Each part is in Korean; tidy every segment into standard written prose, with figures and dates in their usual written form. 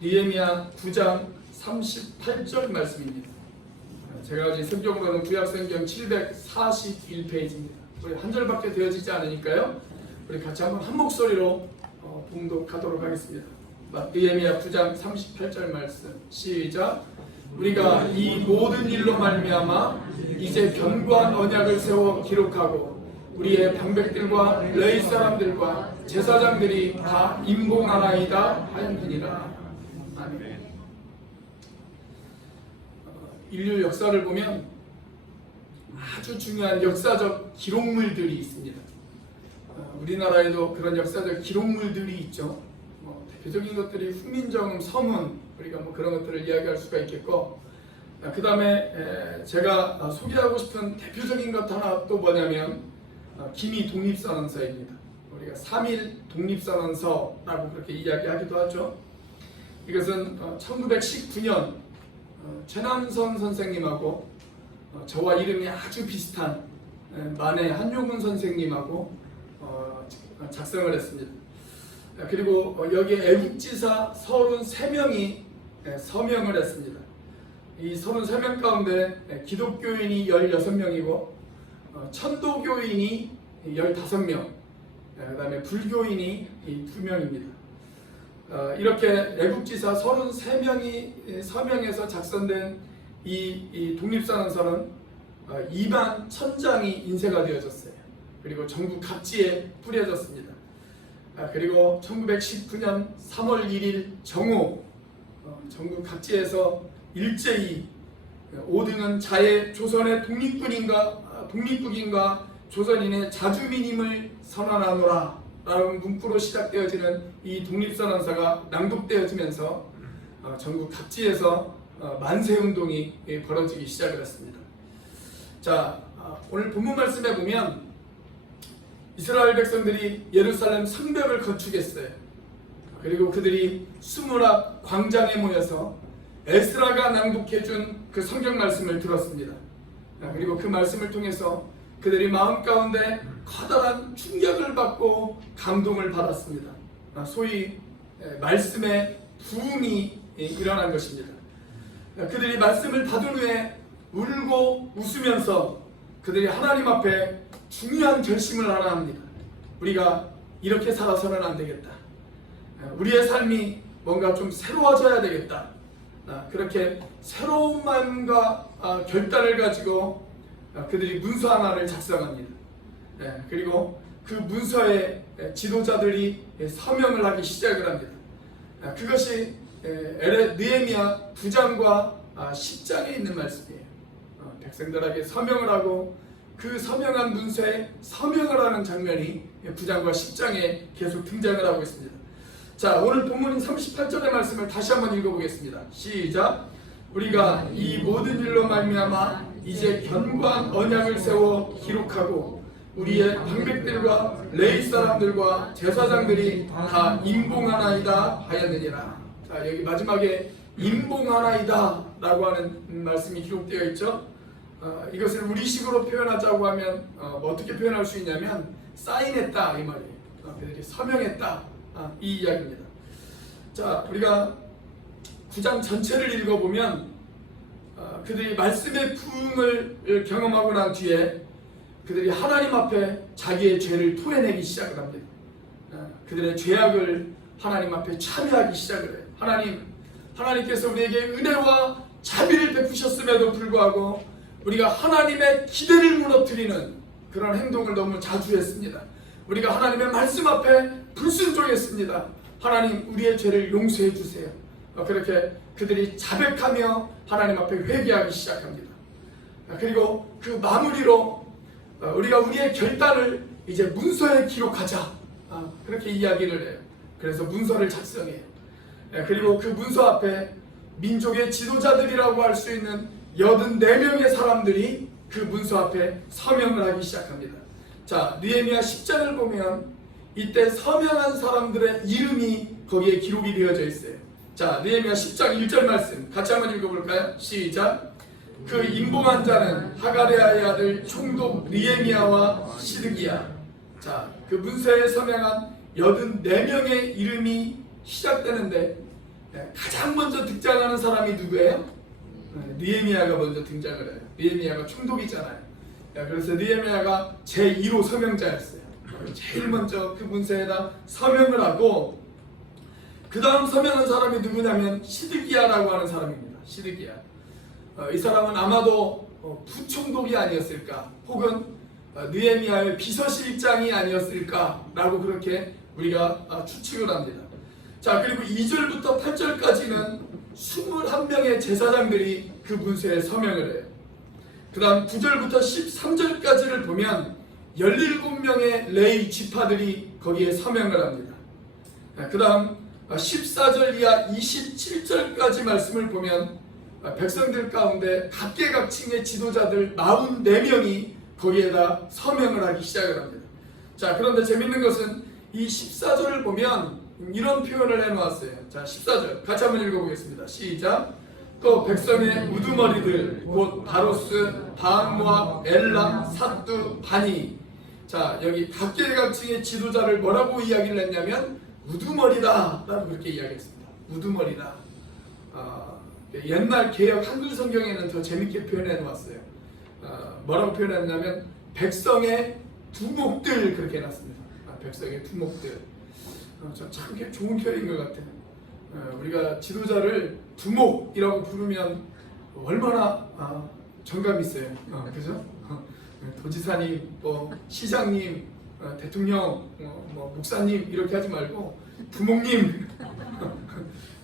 느헤미야 9장 38절 말씀입니다. 제가 가진 성경으로는 구약성경 741페이지입니다. 우리 한 절밖에 되어지지 않으니까요. 우리 같이 한번 한 목소리로 봉독하도록 하겠습니다. 느헤미야 9장 38절 말씀 시작. 우리가 이 모든 일로 말미암아 이제 견고한 언약을 세워 기록하고 우리의 방백들과 레위 사람들과 제사장들이 다 임봉하나이다 하였느니라. 아멘. 인류 역사를 보면 아주 중요한 역사적 기록물들이 있습니다. 우리나라에도 그런 역사적 기록물들이 있죠. 대표적인 것들이 훈민정음 서문, 우리가 그런 것들을 이야기할 수가 있겠고, 그 다음에 제가 소개하고 싶은 대표적인 것 하나 또 뭐냐면 기미 독립선언서입니다. 우리가 3.1 독립선언서라고 그렇게 이야기하기도 하죠. 이것은 1919년 최남선 선생님하고 저와 이름이 아주 비슷한 만해 한용운 선생님하고 작성을 했습니다. 그리고 여기에 애국지사 33명이 서명을 했습니다. 이 33명 가운데 기독교인이 16명이고 천도교인이 15명, 그 다음에 불교인이 2명입니다. 이렇게 애국지사 33명이 서명해서 작성된 이 독립선언서는 2만 1000장이 인쇄가 되어졌어요. 그리고 전국 각지에 뿌려졌습니다. 그리고 1919년 3월 1일 정오 전국 각지에서 일제히 5등은 자해 조선의 독립국인과 조선인의 자주민임을 선언하노라 라는 문구로 시작되어지는 이 독립선언서가 낭독되어지면서 전국 각지에서 만세운동이 벌어지기 시작을 했습니다. 자, 오늘 본문 말씀에 보면 이스라엘 백성들이 예루살렘 성벽을 건축했어요. 그리고 그들이 수문앞 광장에 모여서 에스라가 낭독해준 그 성경 말씀을 들었습니다. 그리고 그 말씀을 통해서 그들이 마음 가운데 커다란 충격을 받고 감동을 받았습니다. 소위 말씀의 부흥이 일어난 것입니다. 그들이 말씀을 받은 후에 울고 웃으면서 그들이 하나님 앞에 중요한 결심을 하나 합니다. 우리가 이렇게 살아서는 안 되겠다. 우리의 삶이 뭔가 좀 새로워져야 되겠다. 그렇게 새로운 마음과 결단을 가지고 그들이 문서 하나를 작성합니다. 그리고 그 문서에 지도자들이 서명을 하기 시작을 합니다. 그것이 느헤미야 9장과 10장에 있는 말씀이에요. 백성들에게 서명을 하고 그 서명한 문서에 서명을 하는 장면이 9장과 10장에 계속 등장을 하고 있습니다. 자, 오늘 본문인 38절의 말씀을 다시 한번 읽어보겠습니다. 시작. 우리가 이 모든 일로 말미암아 이제 견고한 언약을 세워 기록하고 우리의 방백들과 레위 사람들과 제사장들이 다 임봉하나이다 하였느니라. 자, 여기 마지막에 임봉하나이다 라고 하는 말씀이 기록되어 있죠. 이것을 우리식으로 표현하자고 하면 어떻게 표현할 수 있냐면 사인했다 이 말이에요. 그들이 서명했다 이 이야기입니다. 자, 우리가 9장 전체를 읽어보면 그들이 말씀의 부흥을 경험하고 난 뒤에 그들이 하나님 앞에 자기의 죄를 토해내기 시작을 합니다. 그들의 죄악을 하나님 앞에 참여하기 시작을 해요. 하나님께서 우리에게 은혜와 자비를 베푸셨음에도 불구하고 우리가 하나님의 기대를 무너뜨리는 그런 행동을 너무 자주 했습니다. 우리가 하나님의 말씀 앞에 불순종했습니다. 하나님, 우리의 죄를 용서해 주세요. 그렇게 그들이 자백하며 하나님 앞에 회개하기 시작합니다. 그리고 그 마무리로 우리가 우리의 결단을 이제 문서에 기록하자, 그렇게 이야기를 해요. 그래서 문서를 작성해요. 그리고 그 문서 앞에 민족의 지도자들이라고 할 수 있는 84명의 사람들이 그 문서 앞에 서명을 하기 시작합니다. 자, 느헤미야 10장을 보면 이때 서명한 사람들의 이름이 거기에 기록이 되어져 있어요. 자, 느헤미야 10장 1절 말씀 같이 한번 읽어볼까요? 시작. 그 임봉한 자는 하가랴의 아들 총독 느헤미야와 시드기야. 자, 그 문서에 서명한 84명의 이름이 시작되는데 가장 먼저 등장하는 사람이 누구예요? 느헤미야가 먼저 등장을 해요. 느헤미야가 총독이잖아요. 그래서 느헤미야가 제1호 서명자였어요. 제일 먼저 그 문서에다 서명을 하고, 그 다음 서명한 사람이 누구냐면 시드기야라고 하는 사람입니다. 시드기야. 이 사람은 아마도 부총독이 아니었을까, 혹은 느헤미야의 비서실장이 아니었을까라고 그렇게 우리가 추측을 합니다. 자, 그리고 2절부터 8절까지는 21명의 제사장들이 그 문서에 서명을 해요. 그 다음 9절부터 13절까지를 보면 17명의 레위 지파들이 거기에 서명을 합니다. 그 다음 14절 이하 27절까지 말씀을 보면 백성들 가운데 각계각층의 지도자들 44명이 거기에다 서명을 하기 시작을 합니다. 자, 그런데 재밌는 것은 이 14절을 보면 이런 표현을 해놓았어요. 자, 14절 같이 한번 읽어보겠습니다. 시작. 또 백성의 우두머리들 곧 바로스, 바항모압, 엘람, 삿두, 바니. 자, 여기 각계각층의 지도자를 뭐라고 이야기를 했냐면 우두머리다 라고 그렇게 이야기했습니다. 우두머리다. 옛날 개역 한글 성경에는 더 재밌게 표현해 놓았어요. 뭐라고 표현했냐면 백성의 두목들 그렇게 해놨습니다. 백성의 두목들. 참 좋은 표현인 것 같아요. 우리가 지도자를 두목이라고 부르면 얼마나 정감 있어요. 그죠? 도지사님, 뭐 시장님, 대통령, 뭐 목사님 이렇게 하지 말고 부목님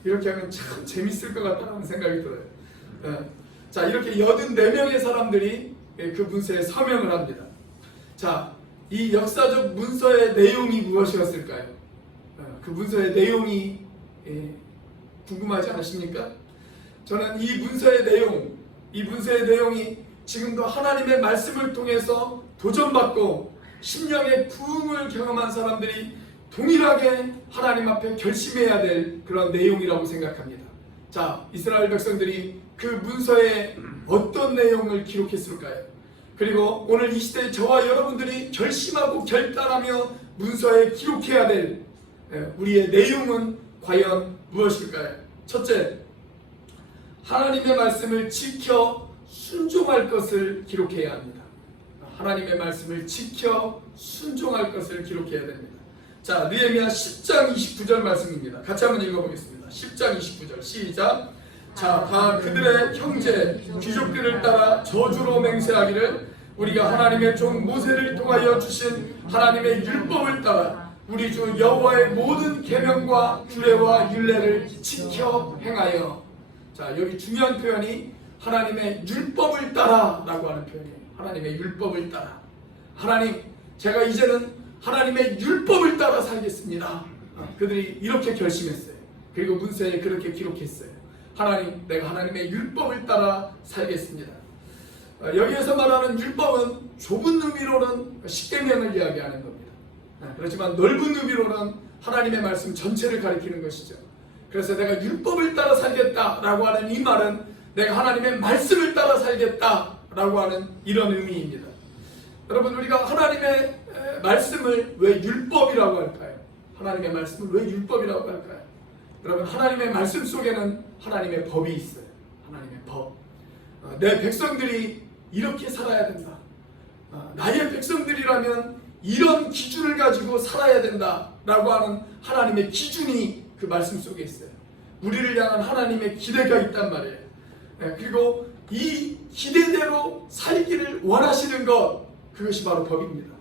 이렇게 하면 참 재밌을 것 같다는 생각이 들어요. 자, 이렇게 84명의 사람들이 그 문서에 서명을 합니다. 자, 이 역사적 문서의 내용이 무엇이었을까요? 그 문서의 내용이 궁금하지 않으십니까? 저는 이 문서의 내용이 지금도 하나님의 말씀을 통해서 도전받고 심령의 부흥을 경험한 사람들이 동일하게 하나님 앞에 결심해야 될 그런 내용이라고 생각합니다. 자, 이스라엘 백성들이 그 문서에 어떤 내용을 기록했을까요? 그리고 오늘 이 시대에 저와 여러분들이 결심하고 결단하며 문서에 기록해야 될 우리의 내용은 과연 무엇일까요? 첫째, 하나님의 말씀을 지켜 순종할 것을 기록해야 합니다. 하나님의 말씀을 지켜 순종할 것을 기록해야 됩니다. 자, 느헤미야 10장 29절 말씀입니다. 같이 한번 읽어보겠습니다. 10장 29절 시작. 자, 다 그들의 형제 귀족들을 따라 저주로 맹세하기를 우리가 하나님의 종 모세를 통하여 주신 하나님의 율법을 따라 우리 주 여호와의 모든 계명과 규례와 율례를 지켜 행하여. 자, 여기 중요한 표현이 하나님의 율법을 따라라고 하는 표현이에요. 하나님의 율법을 따라. 하나님, 제가 이제는 하나님의 율법을 따라 살겠습니다. 그들이 이렇게 결심했어요. 그리고 문서에 그렇게 기록했어요. 하나님, 내가 하나님의 율법을 따라 살겠습니다. 여기에서 말하는 율법은 좁은 의미로는 십계명을 이야기하는 겁니다. 그렇지만 넓은 의미로는 하나님의 말씀 전체를 가리키는 것이죠. 그래서 내가 율법을 따라 살겠다라고 하는 이 말은 내가 하나님의 말씀을 따라 살겠다라고 하는 이런 의미입니다. 여러분, 우리가 하나님의 말씀을 왜 율법이라고 할까요? 하나님의 말씀을 왜 율법이라고 할까요? 여러분, 하나님의 말씀 속에는 하나님의 법이 있어요. 하나님의 법. 내 백성들이 이렇게 살아야 된다. 나의 백성들이라면 이런 기준을 가지고 살아야 된다라고 하는 하나님의 기준이 그 말씀 속에 있어요. 우리를 향한 하나님의 기대가 있단 말이에요. 그리고 이 기대대로 살기를 원하시는 것, 그것이 바로 법입니다.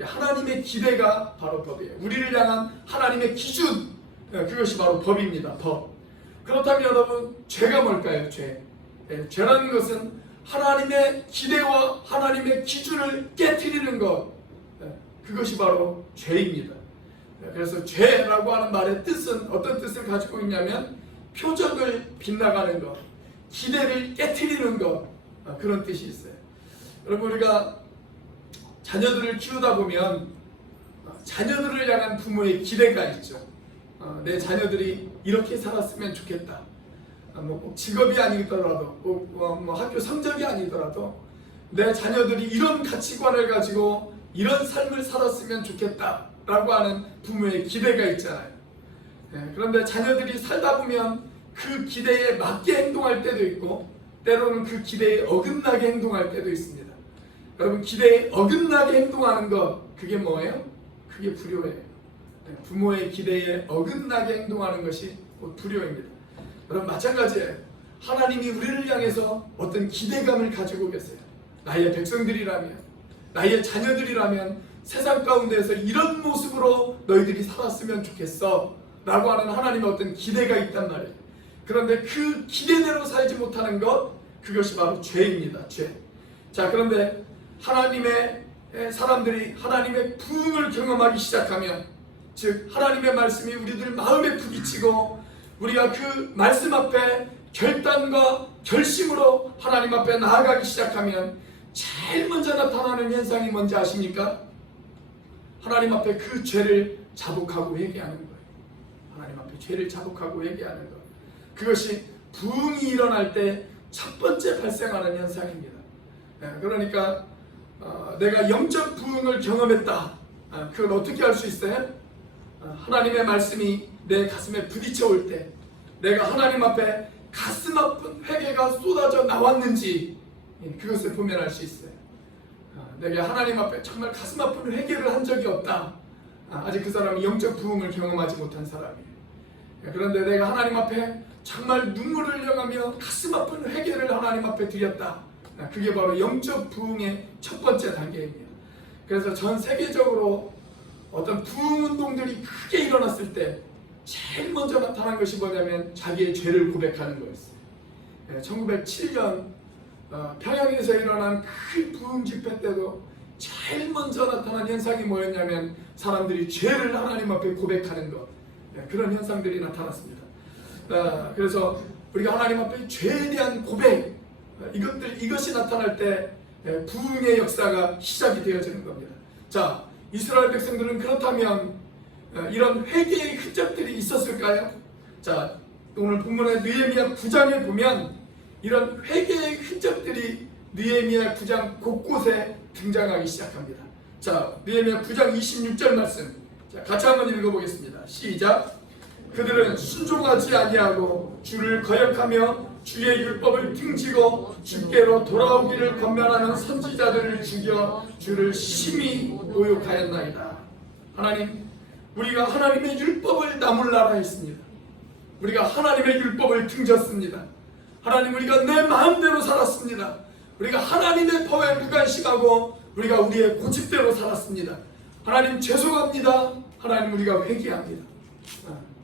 하나님의 기대가 바로 법이에요. 우리를 향한 하나님의 기준, 그것이 바로 법입니다. 법. 그렇다면 여러분, 죄가 뭘까요? 죄. 죄라는 것은 하나님의 기대와 하나님의 기준을 깨트리는 것, 그것이 바로 죄입니다. 그래서 죄라고 하는 말의 뜻은 어떤 뜻을 가지고 있냐면 표적을 빗나가는 것, 기대를 깨트리는 것, 그런 뜻이 있어요. 여러분, 우리가 자녀들을 키우다 보면 자녀들을 향한 부모의 기대가 있죠. 내 자녀들이 이렇게 살았으면 좋겠다. 뭐 직업이 아니더라도, 뭐 학교 성적이 아니더라도 내 자녀들이 이런 가치관을 가지고 이런 삶을 살았으면 좋겠다라고 하는 부모의 기대가 있잖아요. 그런데 자녀들이 살다 보면 그 기대에 맞게 행동할 때도 있고 때로는 그 기대에 어긋나게 행동할 때도 있습니다. 여러분, 기대에 어긋나게 행동하는 것, 그게 뭐예요? 그게 불효예요. 부모의 기대에 어긋나게 행동하는 것이 곧 불효입니다. 여러분, 마찬가지예요. 하나님이 우리를 향해서 어떤 기대감을 가지고 계세요. 나의 백성들이라면, 나의 자녀들이라면 세상 가운데에서 이런 모습으로 너희들이 살았으면 좋겠어 라고 하는 하나님의 어떤 기대가 있단 말이에요. 그런데 그 기대대로 살지 못하는 것, 그것이 바로 죄입니다. 죄. 자, 그런데 하나님의 사람들이 하나님의 부흥을 경험하기 시작하면, 즉 하나님의 말씀이 우리들 마음에 부딪히고 우리가 그 말씀 앞에 결단과 결심으로 하나님 앞에 나아가기 시작하면 제일 먼저 나타나는 현상이 뭔지 아십니까? 하나님 앞에 그 죄를 자복하고 회개하는 거예요. 하나님 앞에 죄를 자복하고 회개하는 것. 그것이 부흥이 일어날 때 첫 번째 발생하는 현상입니다. 그러니까 내가 영적 부흥을 경험했다. 그걸 어떻게 할 수 있어요? 하나님의 말씀이 내 가슴에 부딪혀 올 때 내가 하나님 앞에 가슴 아픈 회개가 쏟아져 나왔는지 그것을 보면 알 수 있어요. 내가 하나님 앞에 정말 가슴 아픈 회개를 한 적이 없다. 아직 그 사람이 영적 부흥을 경험하지 못한 사람이에요. 그런데 내가 하나님 앞에 정말 눈물을 흘려가며 가슴 아픈 회개를 하나님 앞에 드렸다. 그게 바로 영적 부흥의 첫 번째 단계입니다. 그래서 전 세계적으로 어떤 부흥 운동들이 크게 일어났을 때 제일 먼저 나타난 것이 뭐냐면 자기의 죄를 고백하는 거였어요. 1907년 평양에서 일어난 큰 부흥 집회 때도 제일 먼저 나타난 현상이 뭐였냐면 사람들이 죄를 하나님 앞에 고백하는 것, 그런 현상들이 나타났습니다. 그래서 우리가 하나님 앞에 죄에 대한 고백, 이것이 나타날 때 부흥의 역사가 시작이 되어지는 겁니다. 자, 이스라엘 백성들은 그렇다면 이런 회개의 흔적들이 있었을까요? 자, 오늘 본문의 느헤미야 9장에 보면 이런 회개의 흔적들이 느헤미야 9장 곳곳에 등장하기 시작합니다. 자, 느헤미야 9장 26절 말씀, 자, 같이 한번 읽어보겠습니다. 시작. 그들은 순종하지 아니하고 주를 거역하며 주의 율법을 등지고 주께로 돌아오기를 권면하는 선지자들을 죽여 주를 심히 모욕하였나이다. 하나님, 우리가 하나님의 율법을 나몰라라 했습니다. 우리가 하나님의 율법을 등졌습니다. 하나님, 우리가 내 마음대로 살았습니다. 우리가 하나님의 법에 무관심하고 우리가 우리의 고집대로 살았습니다. 하나님, 죄송합니다. 하나님, 우리가 회개합니다.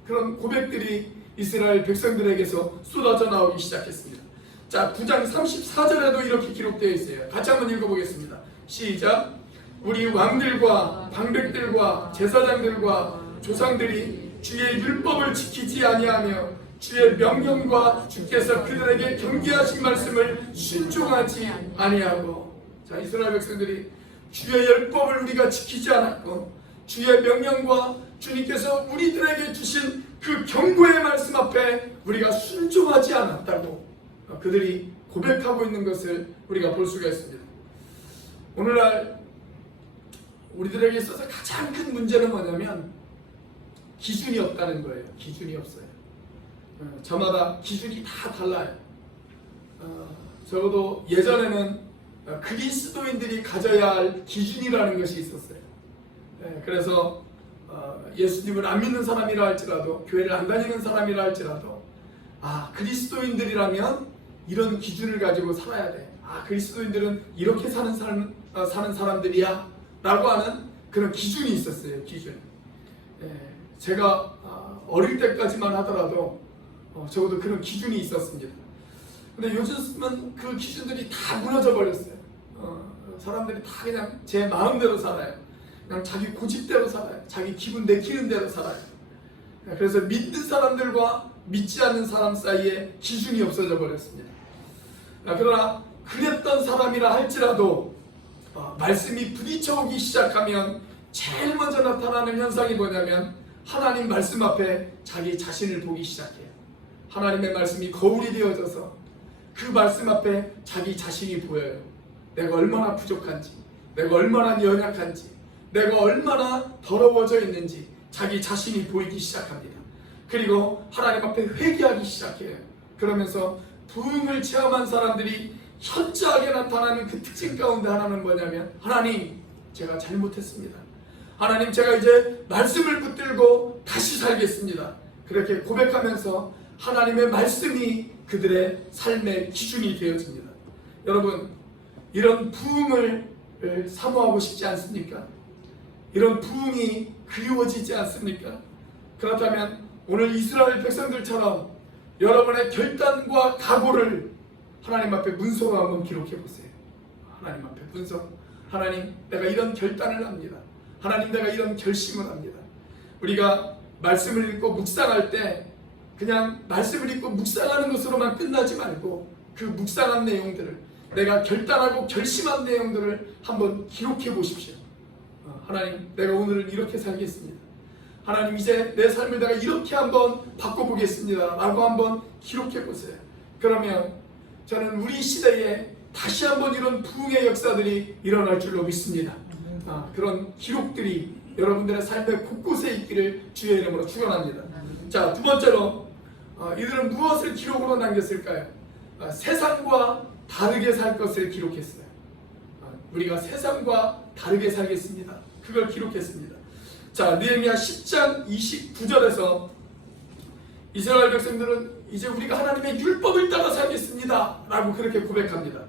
그런 고백들이 이스라엘 백성들에게서 쏟아져 나오기 시작했습니다. 자, 9장 34절에도 이렇게 기록되어 있어요. 같이 한번 읽어보겠습니다. 시작. 우리 왕들과 방백들과 제사장들과 조상들이 주의 율법을 지키지 아니하며 주의 명령과 주께서 그들에게 경계하신 말씀을 순종하지 아니하고. 자, 이스라엘 백성들이 주의 율법을 우리가 지키지 않았고 주의 명령과 주님께서 우리들에게 주신 그 경고의 말씀 앞에 우리가 순종하지 않았다고 그들이 고백하고 있는 것을 우리가 볼 수가 있습니다. 오늘날 우리들에게 있어서 가장 큰 문제는 뭐냐면 기준이 없다는 거예요. 기준이 없어요. 저마다 기준이 다 달라요. 적어도 예전에는 그리스도인들이 가져야 할 기준이라는 것이 있었어요. 그래서 예수님을 안 믿는 사람이라 할지라도, 교회를 안 다니는 사람이라 할지라도, 그리스도인들이라면 이런 기준을 가지고 살아야 돼. 그리스도인들은 이렇게 사는 사람들이야 라고 하는 그런 기준이 있었어요. 기준. 제가 어릴 때까지만 하더라도 적어도 그런 기준이 있었습니다. 근데 요즘은 그 기준들이 다 무너져 버렸어요. 사람들이 다 그냥 제 마음대로 살아요. 그냥 자기 고집대로 살아요. 자기 기분 내키는 대로 살아요. 그래서 믿는 사람들과 믿지 않는 사람 사이에 기준이 없어져 버렸습니다. 그러나 그랬던 사람이라 할지라도 말씀이 부딪혀오기 시작하면 제일 먼저 나타나는 현상이 뭐냐면 하나님 말씀 앞에 자기 자신을 보기 시작해요. 하나님의 말씀이 거울이 되어져서 그 말씀 앞에 자기 자신이 보여요. 내가 얼마나 부족한지, 내가 얼마나 연약한지, 내가 얼마나 더러워져 있는지 자기 자신이 보이기 시작합니다. 그리고 하나님 앞에 회개하기 시작해요. 그러면서 부흥을 체험한 사람들이 현저하게 나타나는 그 특징 가운데 하나는 뭐냐면, 하나님 제가 잘못했습니다. 하나님 제가 이제 말씀을 붙들고 다시 살겠습니다. 그렇게 고백하면서 하나님의 말씀이 그들의 삶의 기준이 되어집니다. 여러분, 이런 부흥을 사모하고 싶지 않습니까? 이런 부흥이 그리워지지 않습니까? 그렇다면 오늘 이스라엘 백성들처럼 여러분의 결단과 각오를 하나님 앞에 문서로 한번 기록해 보세요. 하나님 앞에 문서. 하나님, 내가 이런 결단을 합니다. 하나님, 내가 이런 결심을 합니다. 우리가 말씀을 읽고 묵상할 때 그냥 말씀을 읽고 묵상하는 것으로만 끝나지 말고 그 묵상한 내용들을, 내가 결단하고 결심한 내용들을 한번 기록해 보십시오. 하나님, 내가 오늘은 이렇게 살겠습니다. 하나님, 이제 내 삶을 내가 이렇게 한번 바꿔보겠습니다 라고 한번 기록해 보세요. 그러면 저는 우리 시대에 다시 한번 이런 부흥의 역사들이 일어날 줄로 믿습니다. 그런 기록들이 여러분들의 삶의 곳곳에 있기를 주의 이름으로 축원합니다. 자, 두 번째로 이들은 무엇을 기록으로 남겼을까요? 세상과 다르게 살 것을 기록했어요. 우리가 세상과 다르게 살겠습니다. 그걸 기록했습니다. 자, 느헤미야 10장 29절에서 이스라엘 백성들은 이제 우리가 하나님의 율법을 따라 살겠습니다 라고 그렇게 고백합니다.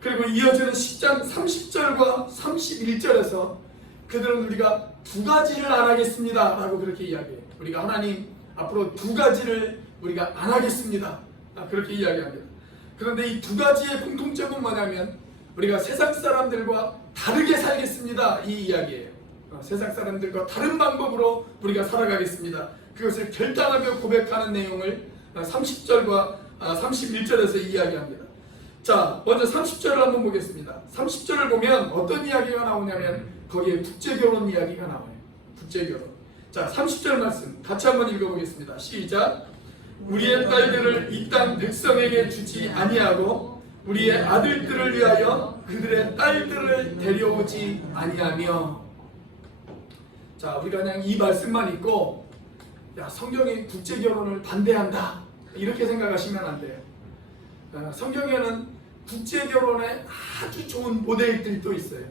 그리고 이어지는 10장 30절과 31절에서 그들은 우리가 두 가지를 안 하겠습니다 라고 그렇게 이야기해요. 우리가 하나님 앞으로 두 가지를 우리가 안 하겠습니다, 그렇게 이야기합니다. 그런데 이 두 가지의 공통점은 뭐냐면 우리가 세상 사람들과 다르게 살겠습니다, 이 이야기예요. 세상 사람들과 다른 방법으로 우리가 살아가겠습니다. 그것을 결단하며 고백하는 내용을 30절과 31절에서 이야기합니다. 자, 먼저 30절을 한번 보겠습니다. 30절을 보면 어떤 이야기가 나오냐면 거기에 국제결혼 이야기가 나와요. 국제결혼. 자, 30절 말씀 같이 한번 읽어보겠습니다. 시작. 우리의 딸들을 이 땅 백성에게 주지 아니하고 우리의 아들들을 위하여 그들의 딸들을 데려오지 아니하며. 자, 우리가 그냥 이 말씀만 읽고 야, 성경이 국제결혼을 반대한다 이렇게 생각하시면 안 돼요. 성경에는 국제결혼의 아주 좋은 모델들도 있어요.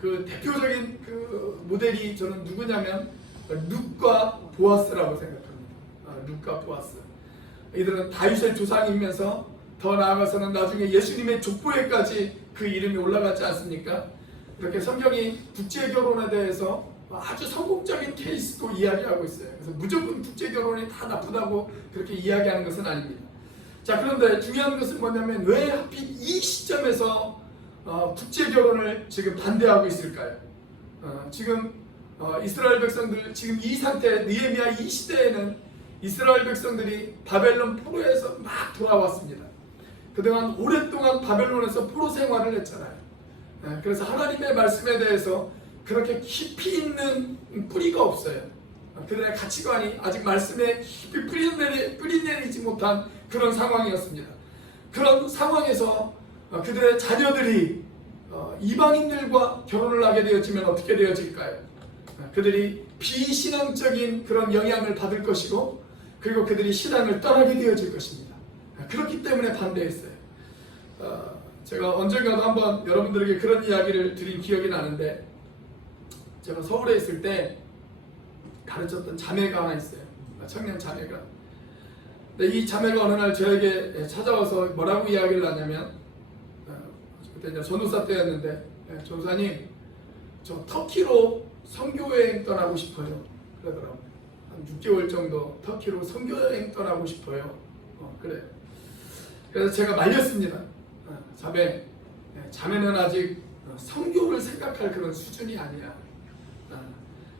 그 대표적인 그 모델이 저는 누구냐면 룻과 보아스라고 생각합니다. 룻과 보아스. 이들은 다윗의 조상이면서 더 나아가서는 나중에 예수님의 족보에까지 그 이름이 올라가지 않습니까? 이렇게 성경이 국제결혼에 대해서 아주 성공적인 케이스도 이야기하고 있어요. 그래서 무조건 국제결혼이 다 나쁘다고 그렇게 이야기하는 것은 아닙니다. 자, 그런데 중요한 것은 뭐냐면 왜 하필 이 시점에서 국제결혼을 지금 반대하고 있을까요? 지금 이스라엘 백성들 지금 이 상태, 느헤미야 이 시대에는 이스라엘 백성들이 바벨론 포로에서 막 돌아왔습니다. 그동안 오랫동안 바벨론에서 포로 생활을 했잖아요. 그래서 하나님의 말씀에 대해서 그렇게 깊이 있는 뿌리가 없어요. 그들의 가치관이 아직 말씀에 깊이 뿌리내리지 못한 그런 상황이었습니다. 그런 상황에서 그들의 자녀들이 이방인들과 결혼을 하게 되어지면 어떻게 되어질까요? 그들이 비신앙적인 그런 영향을 받을 것이고, 그리고 그들이 신앙을 떠나게 되어질 것입니다. 그렇기 때문에 반대했어요. 제가 언젠가도 한번 여러분들에게 그런 이야기를 드린 기억이 나는데, 제가 서울에 있을 때 가르쳤던 자매가 하나 있어요. 청년 자매가. 근데 이 자매가 어느 날 저에게 찾아와서 뭐라고 이야기를 하냐면, 그때 이제 전도사 때였는데, 전도사님, 저 터키로 선교여행 떠나고 싶어요. 그러더라고요. 한 6개월 정도 터키로 선교여행 떠나고 싶어요. 그래. 그래서 제가 말렸습니다. 자매는 아직 선교를 생각할 그런 수준이 아니야.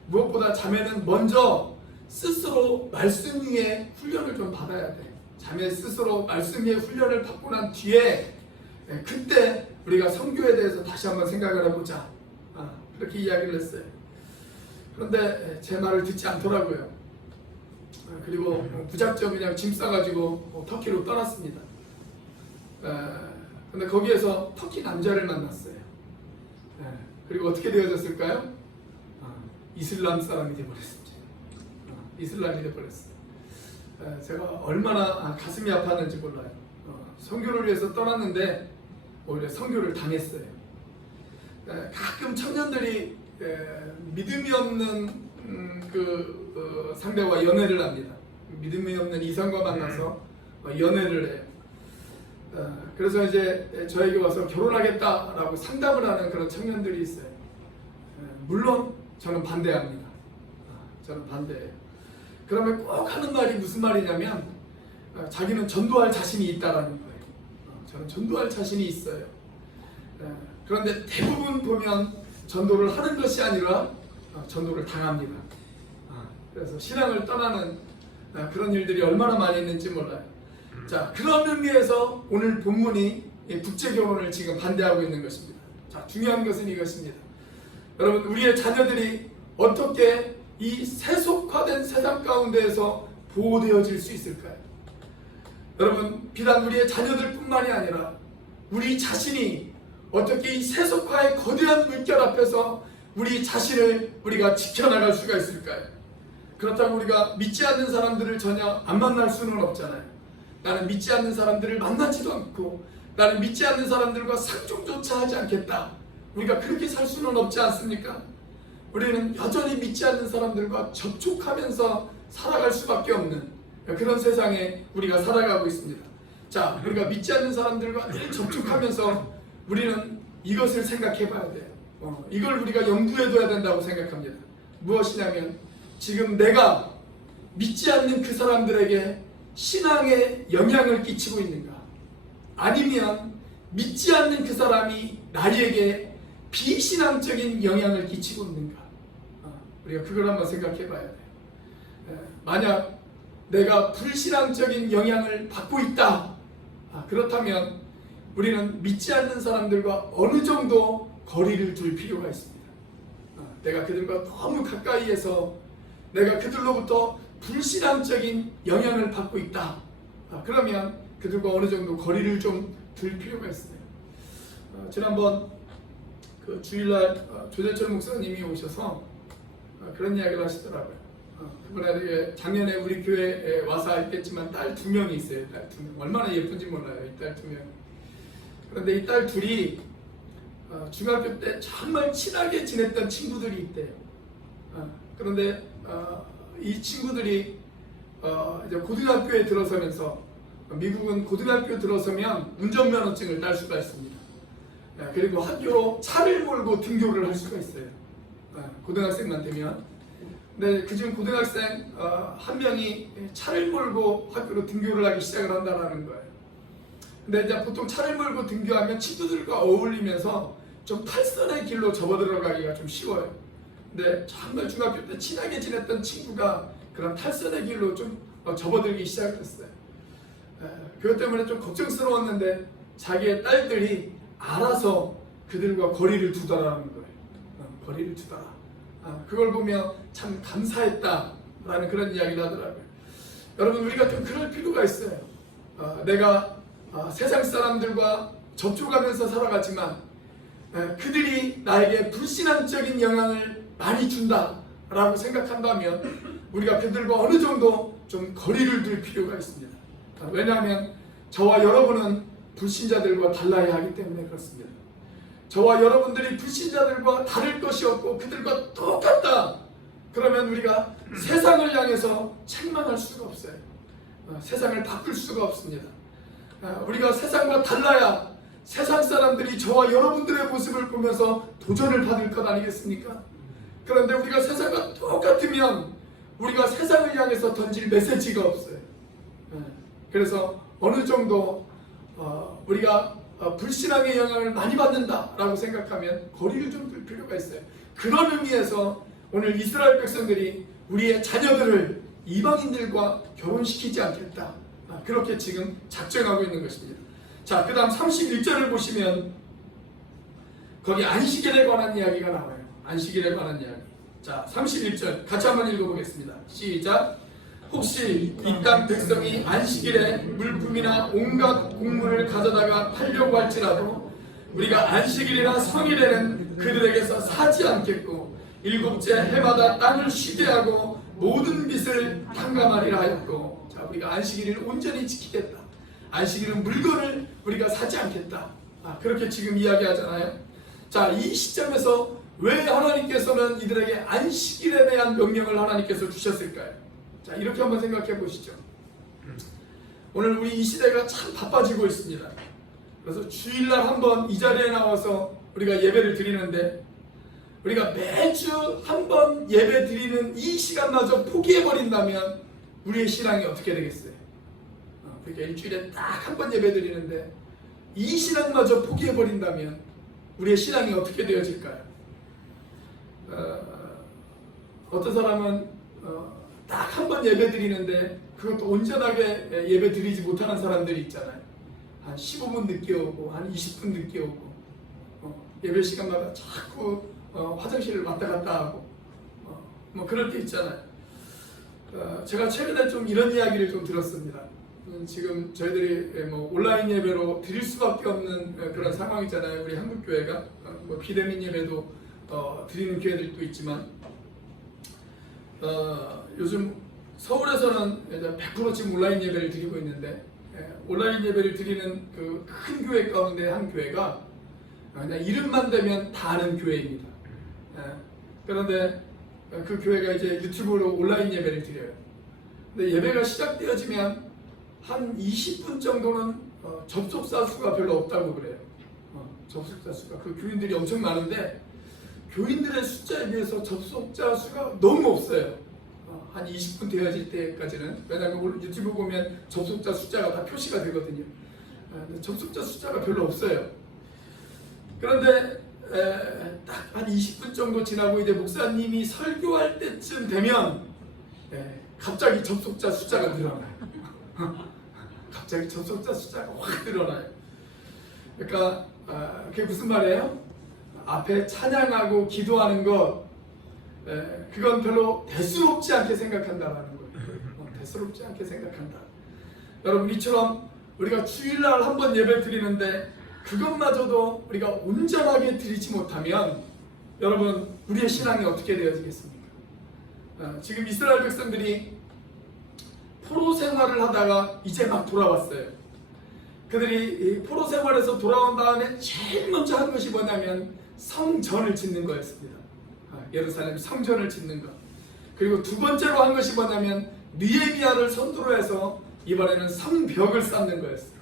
무엇보다 자매는 먼저 스스로 말씀 위에 훈련을 좀 받아야 돼. 자매 스스로 말씀 위에 훈련을 받고 난 뒤에 그때 우리가 선교에 대해서 다시 한번 생각을 해보자. 그렇게 이야기를 했어요. 그런데 제 말을 듣지 않더라고요. 그리고 무작정 그냥 짐 싸가지고 터키로 떠났습니다. 근데 거기에서 터키 남자를 만났어요. 그리고 어떻게 되어졌을까요? 이슬람 사람이 되어버렸습니다. 이슬람이 돼버렸어요. 제가 얼마나 가슴이 아팠는지 몰라요. 선교를 위해서 떠났는데 오히려 선교를 당했어요. 가끔 청년들이 믿음이 없는 상대와 연애를 합니다. 믿음이 없는 이성과 만나서 연애를 해요. 그래서 이제 저에게 와서 결혼하겠다라고 상담을 하는 그런 청년들이 있어요. 물론 저는 반대합니다. 저는 반대해요. 그러면 꼭 하는 말이 무슨 말이냐면 자기는 전도할 자신이 있다라는 거예요. 저는 전도할 자신이 있어요. 그런데 대부분 보면 전도를 하는 것이 아니라 전도를 당합니다. 그래서 신앙을 떠나는 그런 일들이 얼마나 많이 있는지 몰라요. 자, 그런 의미에서 오늘 본문이 국제결혼을 지금 반대하고 있는 것입니다. 자, 중요한 것은 이것입니다. 여러분, 우리의 자녀들이 어떻게 이 세속화된 세상 가운데에서 보호되어질 수 있을까요? 여러분, 비단 우리의 자녀들뿐만이 아니라 우리 자신이 어떻게 이 세속화의 거대한 물결 앞에서 우리 자신을 우리가 지켜나갈 수가 있을까요? 그렇다고 우리가 믿지 않는 사람들을 전혀 안 만날 수는 없잖아요. 나는 믿지 않는 사람들을 만나지도 않고 나는 믿지 않는 사람들과 상종조차 하지 않겠다. 우리가 그렇게 살 수는 없지 않습니까? 우리는 여전히 믿지 않는 사람들과 접촉하면서 살아갈 수밖에 없는 그런 세상에 우리가 살아가고 있습니다. 자, 우리가 믿지 않는 사람들과 늘 접촉하면서 우리는 이것을 생각해 봐야 돼요. 이걸 우리가 염두에 둬야 된다고 생각합니다. 무엇이냐면 지금 내가 믿지 않는 그 사람들에게 신앙에 영향을 끼치고 있는가? 아니면 믿지 않는 그 사람이 나에게 비신앙적인 영향을 끼치고 있는가? 우리가 그걸 한번 생각해 봐야 돼요. 만약 내가 불신앙적인 영향을 받고 있다. 그렇다면 우리는 믿지 않는 사람들과 어느 정도 거리를 둘 필요가 있습니다. 내가 그들과 너무 가까이에서 내가 그들로부터 불신앙적인 영향을 받고 있다. 그러면 그들과 어느 정도 거리를 좀 둘 필요가 있어요. 지난번 그 주일날 조재철 목사님이 오셔서 그런 이야기를 하시더라고요. 그분에게 작년에 우리 교회에 와서 알겠지만 딸 2명이 있어요. 딸 2명. 얼마나 예쁜지 몰라요. 이 딸 2명. 그런데 이 딸 둘이 중학교 때 정말 친하게 지냈던 친구들이 있대요. 그런데 이 친구들이 이제 고등학교에 들어서면서 미국은 고등학교 들어서면 운전면허증을 딸 수가 있습니다. 그리고 학교로 차를 몰고 등교를 할 수가 있어요. 고등학생만 되면. 근데 그중 고등학생 한 명이 차를 몰고 학교로 등교를 하기 시작을 한다는 거예요. 근데 이제 보통 차를 몰고 등교하면 친구들과 어울리면서 좀 탈선의 길로 접어들어가기가 좀 쉬워요. 근데 정말 중학교 때 친하게 지냈던 친구가 그런 탈선의 길로 좀 접어들기 시작했어요. 그것 때문에 좀 걱정스러웠는데 자기의 딸들이 알아서 그들과 거리를 두더라는 거예요. 거리를 두더라. 그걸 보며 참 감사했다라는 그런 이야기를 하더라고요. 여러분, 우리가 좀 그럴 필요가 있어요. 내가 세상 사람들과 접촉하면서 살아가지만 그들이 나에게 불신앙적인 영향을 많이 준다라고 생각한다면 우리가 그들과 어느 정도 좀 거리를 둘 필요가 있습니다. 왜냐하면 저와 여러분은 불신자들과 달라야 하기 때문에 그렇습니다. 저와 여러분들이 불신자들과 다를 것이 없고 그들과 똑같다. 그러면 우리가 세상을 향해서 책망할 수가 없어요. 세상을 바꿀 수가 없습니다. 우리가 세상과 달라야 세상 사람들이 저와 여러분들의 모습을 보면서 도전을 받을 것 아니겠습니까? 그런데 우리가 세상과 똑같으면 우리가 세상을 향해서 던질 메시지가 없어요. 그래서 어느 정도 우리가 불신앙의 영향을 많이 받는다라고 생각하면 거리를 좀 둘 필요가 있어요. 그런 의미에서 오늘 이스라엘 백성들이 우리의 자녀들을 이방인들과 결혼시키지 않겠다. 그렇게 지금 작정하고 있는 것입니다. 자, 그 다음 31절을 보시면 거기 안식일에 관한 이야기가 나와요. 안식일에 관한 이야기. 자, 31절 같이 한번 읽어보겠습니다. 시작. 혹시 이 땅 백성이 안식일에 물품이나 온갖 곡물을 가져다가 팔려고 할지라도 우리가 안식일이나 성일에는 그들에게서 사지 않겠고 일곱째 해마다 땅을 쉬게 하고 모든 빚을 탕감하리라 하였고, 자, 우리가 안식일을 온전히 지키겠다. 안식일은 물건을 우리가 사지 않겠다. 그렇게 지금 이야기하잖아요. 자, 이 시점에서 왜 하나님께서는 이들에게 안식일에 대한 명령을 하나님께서 주셨을까요? 자, 이렇게 한번 생각해 보시죠. 오늘 우리 이 시대가 참 바빠지고 있습니다. 그래서 주일날 한번 이 자리에 나와서 우리가 예배를 드리는데, 우리가 매주 한번 예배 드리는 이 시간마저 포기해버린다면 우리의 신앙이 어떻게 되겠어요? 그러니까 일주일에 딱 한 번 예배 드리는데 이 신앙마저 포기해버린다면 우리의 신앙이 어떻게 되어질까요? 어떤 사람은 딱 한 번 예배 드리는데 그것도 온전하게 예배 드리지 못하는 사람들이 있잖아요. 한 15분 늦게 오고 한 20분 늦게 오고 예배 시간마다 자꾸 화장실을 왔다 갔다 하고 뭐 그럴 때 있잖아요. 제가 최근에 좀 이런 이야기를 좀 들었습니다. 지금 저희들이 뭐 온라인 예배로 드릴 수밖에 없는 그런 상황이잖아요. 우리 한국교회가 뭐 비대면 예배도 드리는 교회들도 있지만 요즘 서울에서는 100% 지금 온라인 예배를 드리고 있는데, 온라인 예배를 드리는 그 큰 교회 가운데 한 교회가 그냥 이름만 되면 다 아는 교회입니다. 그런데 그 교회가 이제 유튜브로 온라인 예배를 드려요. 근데 예배가 시작되어지면 한 20분 정도는 접속자 수가 별로 없다고 그래요. 접속자 수가, 그 교인들이 엄청 많은데 교인들의 숫자에 비해서 접속자 수가 너무 없어요. 한 20분 되어질 때까지는. 왜냐하면 유튜브 보면 접속자 숫자가 다 표시가 되거든요. 접속자 숫자가 별로 없어요. 그런데 딱 한 20분 정도 지나고 이제 목사님이 설교할 때쯤 되면 갑자기 접속자 숫자가 늘어나요. 갑자기 접속자 숫자가 확 늘어나요. 그러니까 그게 무슨 말이에요? 앞에 찬양하고 기도하는 것, 그건 별로 대수롭지 않게 생각한다라는 거예요. 대수롭지 않게 생각한다. 여러분, 이처럼 우리가 주일날 한번 예배 드리는데 그것마저도 우리가 온전하게 드리지 못하면 여러분, 우리의 신앙이 어떻게 되어지겠습니까? 지금 이스라엘 백성들이 포로 생활을 하다가 이제 막 돌아왔어요. 그들이 포로 생활에서 돌아온 다음에 제일 먼저 한 것이 뭐냐면 성전을 짓는 거였습니다. 예루살렘 성전을 짓는 것. 그리고 두 번째로 한 것이 뭐냐면 느헤미야를 선두로 해서 이번에는 성벽을 쌓는 거였어요.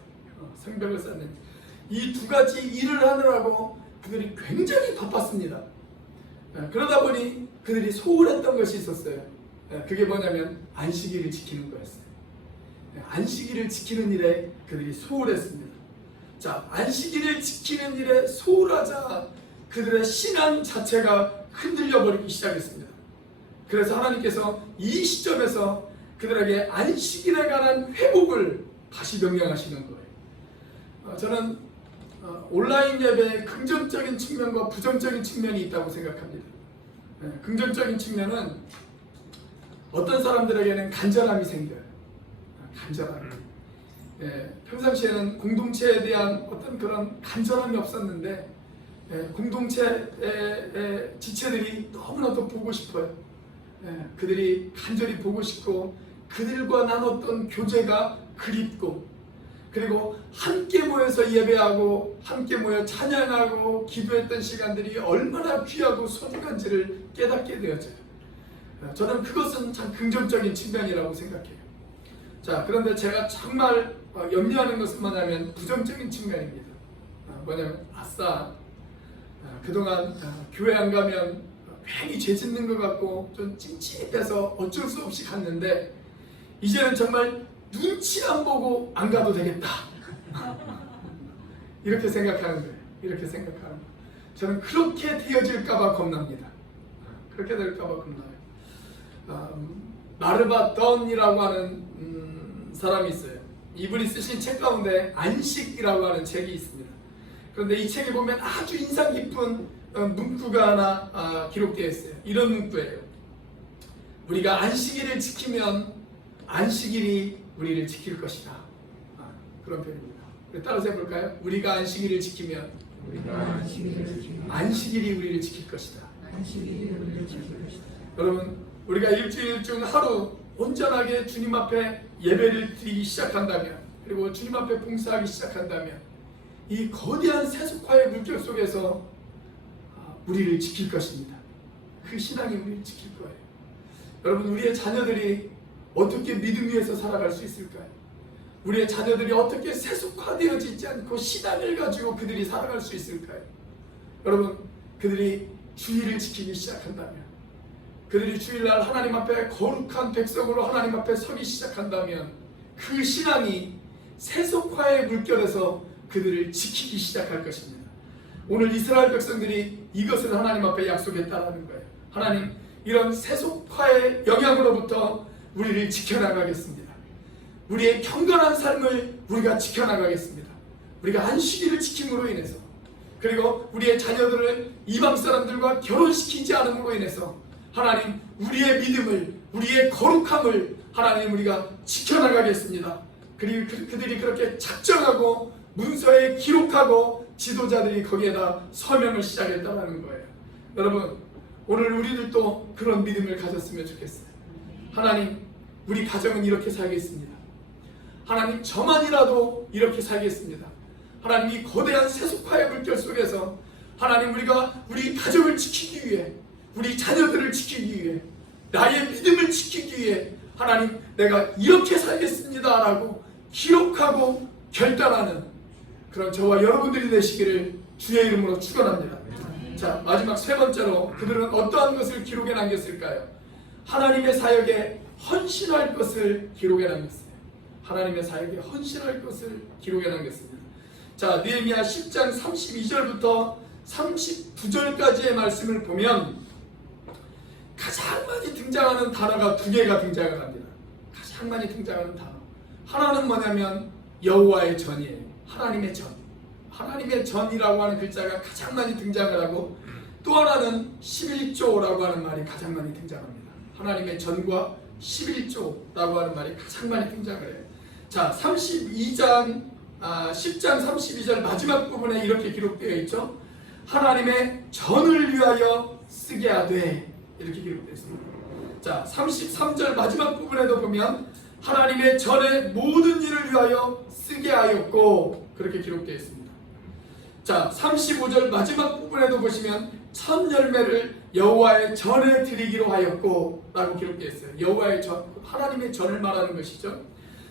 성벽을 쌓는. 이 두 가지 일을 하느라고 그들이 굉장히 바빴습니다. 그러다 보니 그들이 소홀했던 것이 있었어요. 그게 뭐냐면 안식일을 지키는 거였어요. 안식일을 지키는 일에 그들이 소홀했습니다. 자, 안식일을 지키는 일에 소홀하자 그들의 신앙 자체가 흔들려 버리기 시작했습니다. 그래서 하나님께서 이 시점에서 그들에게 안식일에 관한 회복을 다시 명령하시는 거예요. 저는 온라인 예배의 긍정적인 측면과 부정적인 측면이 있다고 생각합니다. 긍정적인 측면은 어떤 사람들에게는 간절함이 생겨요. 간절함. 평상시에는 공동체에 대한 어떤 그런 간절함이 없었는데 공동체의 지체들이 너무나도 보고 싶어요. 그들이 간절히 보고 싶고 그들과 나눴던 교제가 그립고, 그리고 함께 모여서 예배하고 함께 모여 찬양하고 기도했던 시간들이 얼마나 귀하고 소중한지를 깨닫게 되어져요. 저는 그것은 참 긍정적인 측면이라고 생각해요. 자, 그런데 제가 정말 염려하는 것은 뭐냐면 부정적인 측면입니다. 뭐냐면 그동안 교회 안 가면 괜히 죄 짓는 것 같고 좀 찜찜해서 어쩔 수 없이 갔는데 이제는 정말 눈치 안 보고 안 가도 되겠다. 이렇게 생각하는 거예요. 이렇게 생각하는 거예요. 저는 그렇게 되어질까봐 겁납니다. 그렇게 될까봐 겁나요. 마르바 던이라고 하는 사람이 있어요. 이분이 쓰신 책 가운데 안식이라고 하는 책이 있습니다. 그런데 이 책에 보면 아주 인상 깊은 문구가 하나 기록되어 있어요. 이런 문구예요. 우리가 안식일을 지키면 안식일이 우리를 지킬 것이다. 그런 표현입니다. 따라서 해볼까요? 우리가 안식일을 지키면 안식일이 우리를 지킬 것이다. 여러분, 우리가 일주일 중 하루 온전하게 주님 앞에 예배를 드리기 시작한다면, 그리고 주님 앞에 봉사하기 시작한다면 이 거대한 세속화의 물결 속에서 우리를 지킬 것입니다. 그 신앙이 우리를 지킬 거예요. 여러분, 우리의 자녀들이 어떻게 믿음 위에서 살아갈 수 있을까요? 우리의 자녀들이 어떻게 세속화되어지지 않고 신앙을 가지고 그들이 살아갈 수 있을까요? 여러분, 그들이 주의를 지키기 시작한다면, 그들이 주일날 하나님 앞에 거룩한 백성으로 하나님 앞에 서기 시작한다면 그 신앙이 세속화의 물결에서 그들을 지키기 시작할 것입니다. 오늘 이스라엘 백성들이 이것을 하나님 앞에 약속했다라는 거예요. 하나님, 이런 세속화의 영향으로부터 우리를 지켜나가겠습니다. 우리의 경건한 삶을 우리가 지켜나가겠습니다. 우리가 안식일을 지킴으로 인해서, 그리고 우리의 자녀들을 이방 사람들과 결혼시키지 않음으로 인해서 하나님, 우리의 믿음을, 우리의 거룩함을 하나님 우리가 지켜나가겠습니다. 그리고 그들이 그렇게 작정하고 문서에 기록하고 지도자들이 거기에다 서명을 시작했다는 거예요. 여러분, 오늘 우리들도 그런 믿음을 가졌으면 좋겠어요. 하나님, 우리 가정은 이렇게 살겠습니다. 하나님, 저만이라도 이렇게 살겠습니다. 하나님, 이 거대한 세속화의 물결 속에서 하나님, 우리가 우리 가정을 지키기 위해, 우리 자녀들을 지키기 위해, 나의 믿음을 지키기 위해 하나님, 내가 이렇게 살겠습니다 라고 기록하고 결단하는 그런 저와 여러분들이 되시기를 주의 이름으로 축원합니다. 자, 마지막 세 번째로 그들은 어떠한 것을 기록해 남겼을까요? 하나님의 사역에 헌신할 것을 기록해 남겼어요. 하나님의 사역에 헌신할 것을 기록해 남겼습니다. 자, 느헤미야 10장 32절부터 39절까지의 말씀을 보면 가장 많이 등장하는 단어가 두 개가 등장을 합니다. 가장 많이 등장하는 단어. 하나는 뭐냐면 여호와의 전이에요. 하나님의 전. 하나님의 전이라고 하는 글자가 가장 많이 등장을 하고, 또 하나는 11조라고 하는 말이 가장 많이 등장합니다. 하나님의 전과 11조라고 하는 말이 가장 많이 등장을 해요. 자, 10장 32절 마지막 부분에 이렇게 기록되어 있죠. 하나님의 전을 위하여 쓰게 하되, 이렇게 기록되어 있습니다. 자, 33절 마지막 부분에도 보면 하나님의 전의 모든 일을 위하여 쓰게 하였고, 그렇게 기록되어 있습니다. 자, 35절 마지막 부분에도 보시면 첫 열매를 여호와의 전에 드리기로 하였고 라고 기록되어 있어요. 여호와의 전, 하나님의 전을 말하는 것이죠.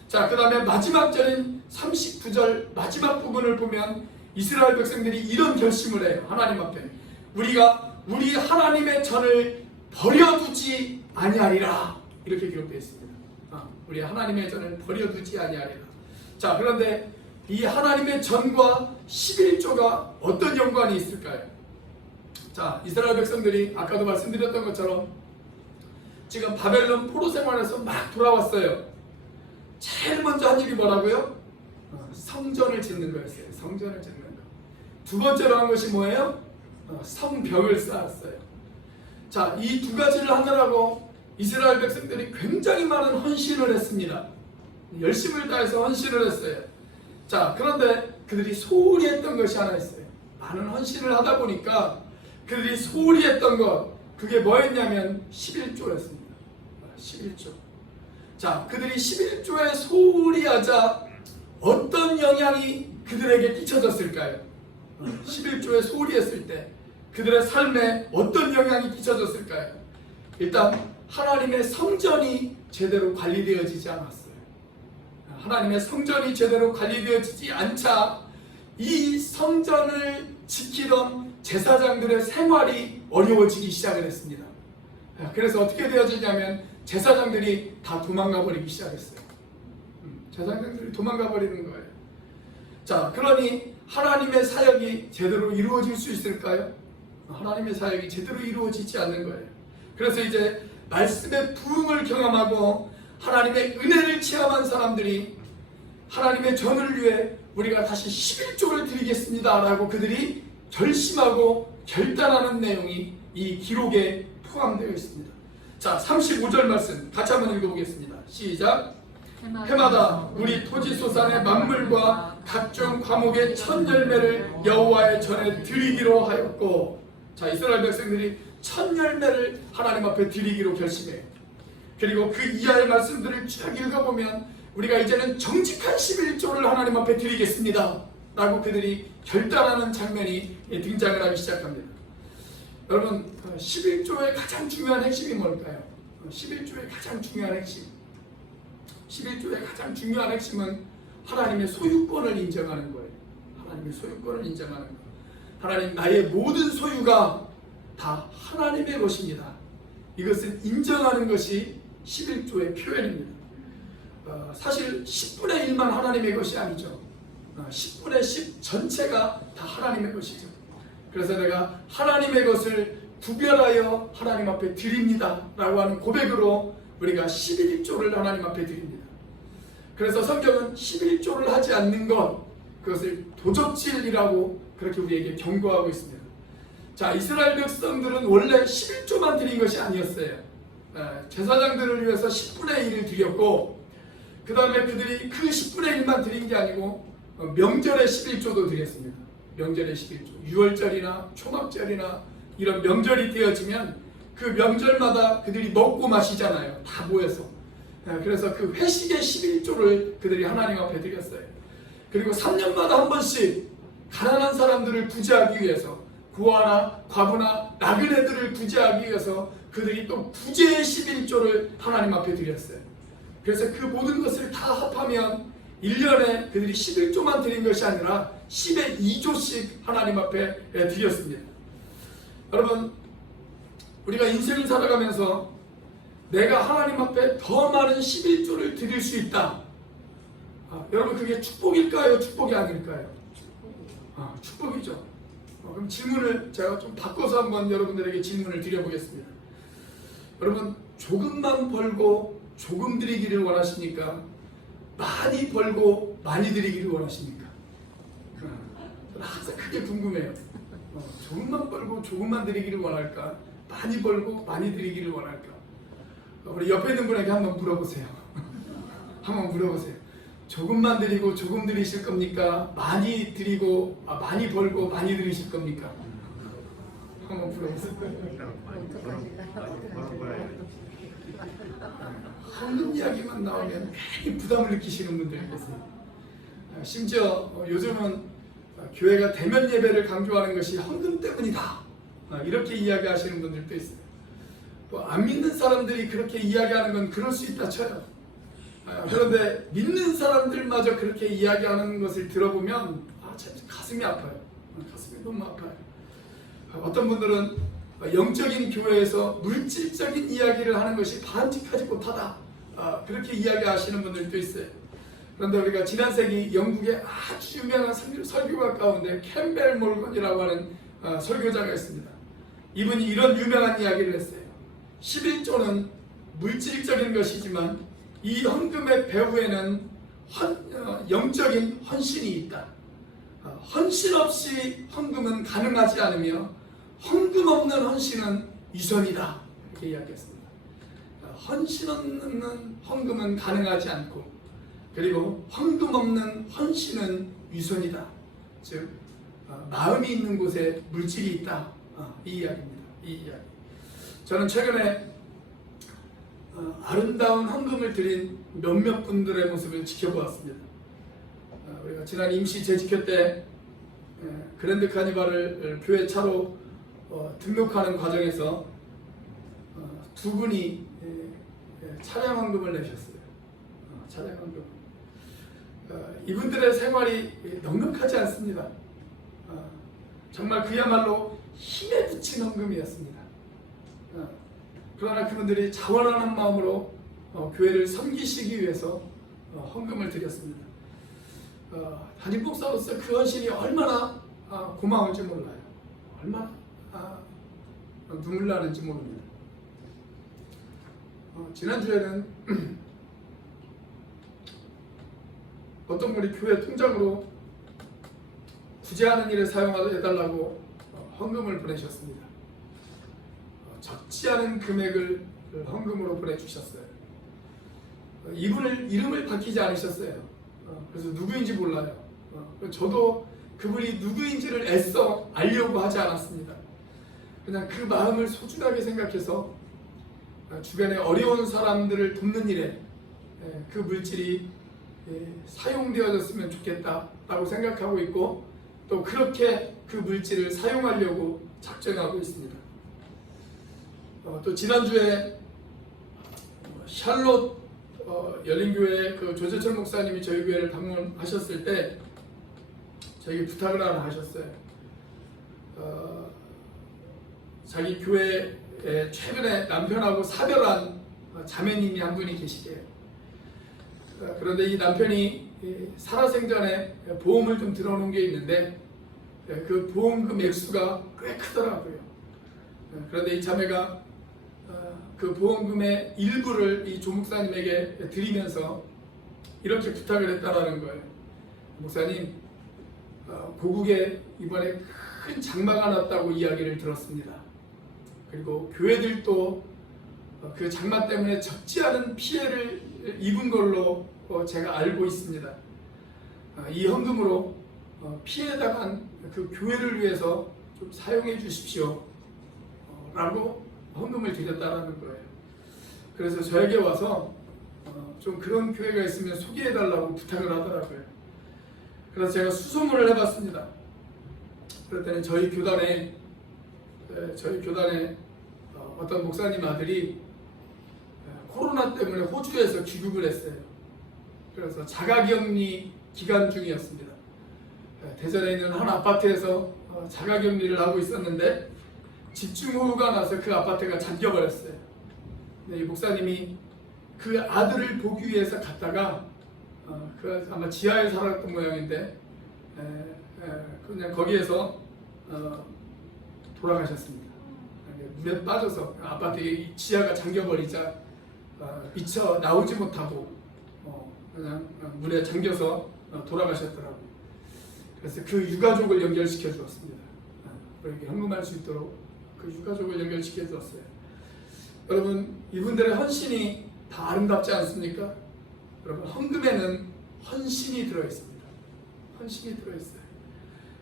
자, 그 다음에 마지막 절인 39절 마지막 부분을 보면 이스라엘 백성들이 이런 결심을 해요. 하나님 앞에 우리가 우리 하나님의 전을 버려두지 아니하리라, 이렇게 기록되어 있습니다. 우리 하나님의 전을 버려두지 아니하리라. 자, 그런데 이 하나님의 전과 11조가 어떤 연관이 있을까요? 자, 이스라엘 백성들이 아까도 말씀드렸던 것처럼 지금 바벨론 포로 생활에서 막 돌아왔어요. 제일 먼저 한 일이 뭐라고요? 성전을 짓는 거였어요. 성전을 짓는 거. 두 번째로 한 것이 뭐예요? 성벽을 쌓았어요. 자, 이 두 가지를 하느라고 이스라엘 백성들이 굉장히 많은 헌신을 했습니다. 열심을 다해서 헌신을 했어요. 자, 그런데 그들이 소홀히 했던 것이 하나 있어요. 많은 헌신을 하다 보니까 그들이 소홀히 했던 것, 그게 뭐였냐면 11조였습니다. 11조. 자, 그들이 11조에 소홀히 하자 어떤 영향이 그들에게 끼쳐졌을까요? 11조에 소홀히 했을 때 그들의 삶에 어떤 영향이 끼쳐졌을까요? 일단 하나님의 성전이 제대로 관리되어지지 않았어요. 하나님의 성전이 제대로 관리되어지지 않자 이 성전을 지키던 제사장들의 생활이 어려워지기 시작을 했습니다. 그래서 어떻게 되어지냐면 제사장들이 다 도망가 버리기 시작했어요. 제사장들이 도망가 버리는 거예요. 자, 그러니 하나님의 사역이 제대로 이루어질 수 있을까요? 하나님의 사역이 제대로 이루어지지 않는 거예요. 그래서 이제 말씀의 부흥을 경험하고 하나님의 은혜를 체험한 사람들이 하나님의 전을 위해 우리가 다시 11조를 드리겠습니다 라고 그들이 결심하고 결단하는 내용이 이 기록에 포함되어 있습니다. 자, 35절 말씀 같이 한번 읽어보겠습니다. 시작. 해마다 우리 토지 소산의 만물과 각종 과목의 첫 열매를 여호와의 전에 드리기로 하였고. 자, 이스라엘 백성들이 첫 열매를 하나님 앞에 드리기로 결심해요. 그리고 그 이하의 말씀들을 쭉 읽어보면 우리가 이제는 정직한 11조를 하나님 앞에 드리겠습니다 라고 그들이 결단하는 장면이 등장을 하기 시작합니다. 여러분, 11조의 가장 중요한 핵심이 뭘까요? 11조의 가장 중요한 핵심, 11조의 가장 중요한 핵심은 하나님의 소유권을 인정하는 거예요. 하나님의 소유권을 인정하는 거예요. 하나님, 나의 모든 소유가 다 하나님의 것입니다. 이것을 인정하는 것이 11조의 표현입니다. 사실 10분의 1만 하나님의 것이 아니죠. 10분의 10 전체가 다 하나님의 것이죠. 그래서 내가 하나님의 것을 구별하여 하나님 앞에 드립니다 라고 하는 고백으로 우리가 11조를 하나님 앞에 드립니다. 그래서 성경은 11조를 하지 않는 것, 그것을 도적질이라고 그렇게 우리에게 경고하고 있습니다. 자, 이스라엘 백성들은 원래 11조만 드린 것이 아니었어요. 제사장들을 위해서 10분의 1을 드렸고, 그 다음에 그들이 그 10분의 1만 드린 게 아니고 명절에 11조도 드렸습니다. 명절에 11조, 6월절이나 초막절이나 이런 명절이 되어지면 그 명절마다 그들이 먹고 마시잖아요. 다 모여서. 그래서 그 회식의 11조를 그들이 하나님 앞에 드렸어요. 그리고 3년마다 한 번씩 가난한 사람들을 구제하기 위해서, 고아나 과부나 나그네들을 구제하기 위해서 그들이 또 구제의 11조를 하나님 앞에 드렸어요. 그래서 그 모든 것을 다 합하면 1년에 그들이 11조만 드린 것이 아니라 10의 2조씩 하나님 앞에 드렸습니다. 여러분, 우리가 인생을 살아가면서 내가 하나님 앞에 더 많은 11조를 드릴 수 있다. 여러분, 그게 축복일까요? 축복이 아닐까요? 축복이죠. 그럼 질문을 제가 좀 바꿔서 한번 여러분들에게 질문을 드려보겠습니다. 여러분, 조금만 벌고 조금 드리기를 원하십니까? 많이 벌고 많이 드리기를 원하십니까? 저는 항상 그게 궁금해요. 조금만 벌고 조금만 드리기를 원할까? 많이 벌고 많이 드리기를 원할까? 우리 옆에 있는 분에게 한번 물어보세요. 한번 물어보세요. 조금만 드리고 조금 드리실 겁니까? 많이 드리고 많이 벌고 많이 드리실 겁니까? 한번 물어보세요. 헌금 이야기만 나오면 괜히 부담을 느끼시는 분들이 계세요. 심지어 요즘은 교회가 대면 예배를 강조하는 것이 헌금 때문이다, 이렇게 이야기하시는 분들도 있어요. 또 안 믿는 사람들이 그렇게 이야기하는 건 그럴 수 있다 쳐요. 그런데 믿는 사람들마저 그렇게 이야기하는 것을 들어보면 참 가슴이 아파요. 가슴이 너무 아파요. 어떤 분들은 영적인 교회에서 물질적인 이야기를 하는 것이 바람직하지 못하다, 그렇게 이야기하시는 분들도 있어요. 그런데 우리가 지난 세기 영국의 아주 유명한 설교가 가운데 캠벨 몰건이라고 하는 설교자가 있습니다. 이분이 이런 유명한 이야기를 했어요. 11조는 물질적인 것이지만 이 헌금의 배후에는 영적인 헌신이 있다. 헌신 없이 헌금은 가능하지 않으며 헌금 없는 헌신은 위선이다, 이렇게 이야기했습니다. 헌신 없는 헌금은 가능하지 않고, 그리고 헌금 없는 헌신은 위선이다. 즉 마음이 있는 곳에 물질이 있다, 이 이야기입니다. 이 이야기. 저는 최근에 아름다운 헌금을 드린 몇몇 분들의 모습을 지켜보았습니다. 우리가 지난 임시 재직회 때 그랜드 카니발을 교회 차로 등록하는 과정에서 두 분이 차량 헌금을 내셨어요. 차량 헌금. 이분들의 생활이 넉넉하지 않습니다. 정말 그야말로 힘에 부친 헌금이었습니다. 그러나 그분들이 자원하는 마음으로 교회를 섬기시기 위해서 헌금을 드렸습니다. 담임 목사로서 그 헌신이 얼마나 고마운지 몰라요. 얼마나 눈물 나는지 모릅니다. 지난주에는 어떤 분이 교회 통장으로 구제하는 일에 사용해달라고 헌금을 보내셨습니다. 적지 않은 금액을 헌금으로 보내주셨어요. 이분을 이름을 밝히지 않으셨어요. 그래서 누구인지 몰라요. 저도 그분이 누구인지를 애써 알려고 하지 않았습니다. 그냥 그 마음을 소중하게 생각해서 주변에 어려운 사람들을 돕는 일에 그 물질이 사용되어졌으면 좋겠다라고 생각하고 있고, 또 그렇게 그 물질을 사용하려고 작정하고 있습니다. 또 지난주에 샬롯 열린교회 그 조재철 목사님이 저희 교회를 방문하셨을 때 저에게 부탁을 하나 하셨어요. 자기 교회에 최근에 남편하고 사별한 자매님이 한 분이 계시대요. 그런데 이 남편이 살아생전에 보험을 좀 들어놓은 게 있는데 그 보험금 액수가 꽤 크더라고요. 그런데 이 자매가 그 보험금의 일부를 이 조 목사님에게 드리면서 이렇게 부탁을 했다라는 거예요. 목사님, 고국에 이번에 큰 장마가 났다고 이야기를 들었습니다. 그리고 교회들도 그 장마 때문에 적지 않은 피해를 입은 걸로 제가 알고 있습니다. 이 헌금으로 피해당한 그 교회를 위해서 좀 사용해 주십시오 라고 헌금을 드렸다라는 거예요. 그래서 저에게 와서 좀 그런 교회가 있으면 소개해 달라고 부탁을 하더라고요. 그래서 제가 수소문을 해봤습니다. 그랬더니 저희 교단에 어떤 목사님 아들이 코로나 때문에 호주에서 귀국을 했어요. 그래서 자가격리 기간 중이었습니다. 대전에 있는 한 아파트에서 자가격리를 하고 있었는데 집중호우가 나서 그 아파트가 잠겨버렸어요. 이 목사님이 그 아들을 보기 위해서 갔다가 그 아마 지하에 살았던 모양인데 그냥 거기에서 돌아가셨습니다. 물에 빠져서 아파트 지하가 잠겨버리자 미처 나오지 못하고 그냥 물에 잠겨서 돌아가셨더라고요. 그래서 그 유가족을 연결시켜 주었습니다. 그렇게 헌금할 수 있도록 그 유가족을 연결시켜 주었어요. 여러분, 이분들의 헌신이 다 아름답지 않습니까? 여러분, 헌금에는 헌신이 들어있습니다. 헌신이 들어있어요.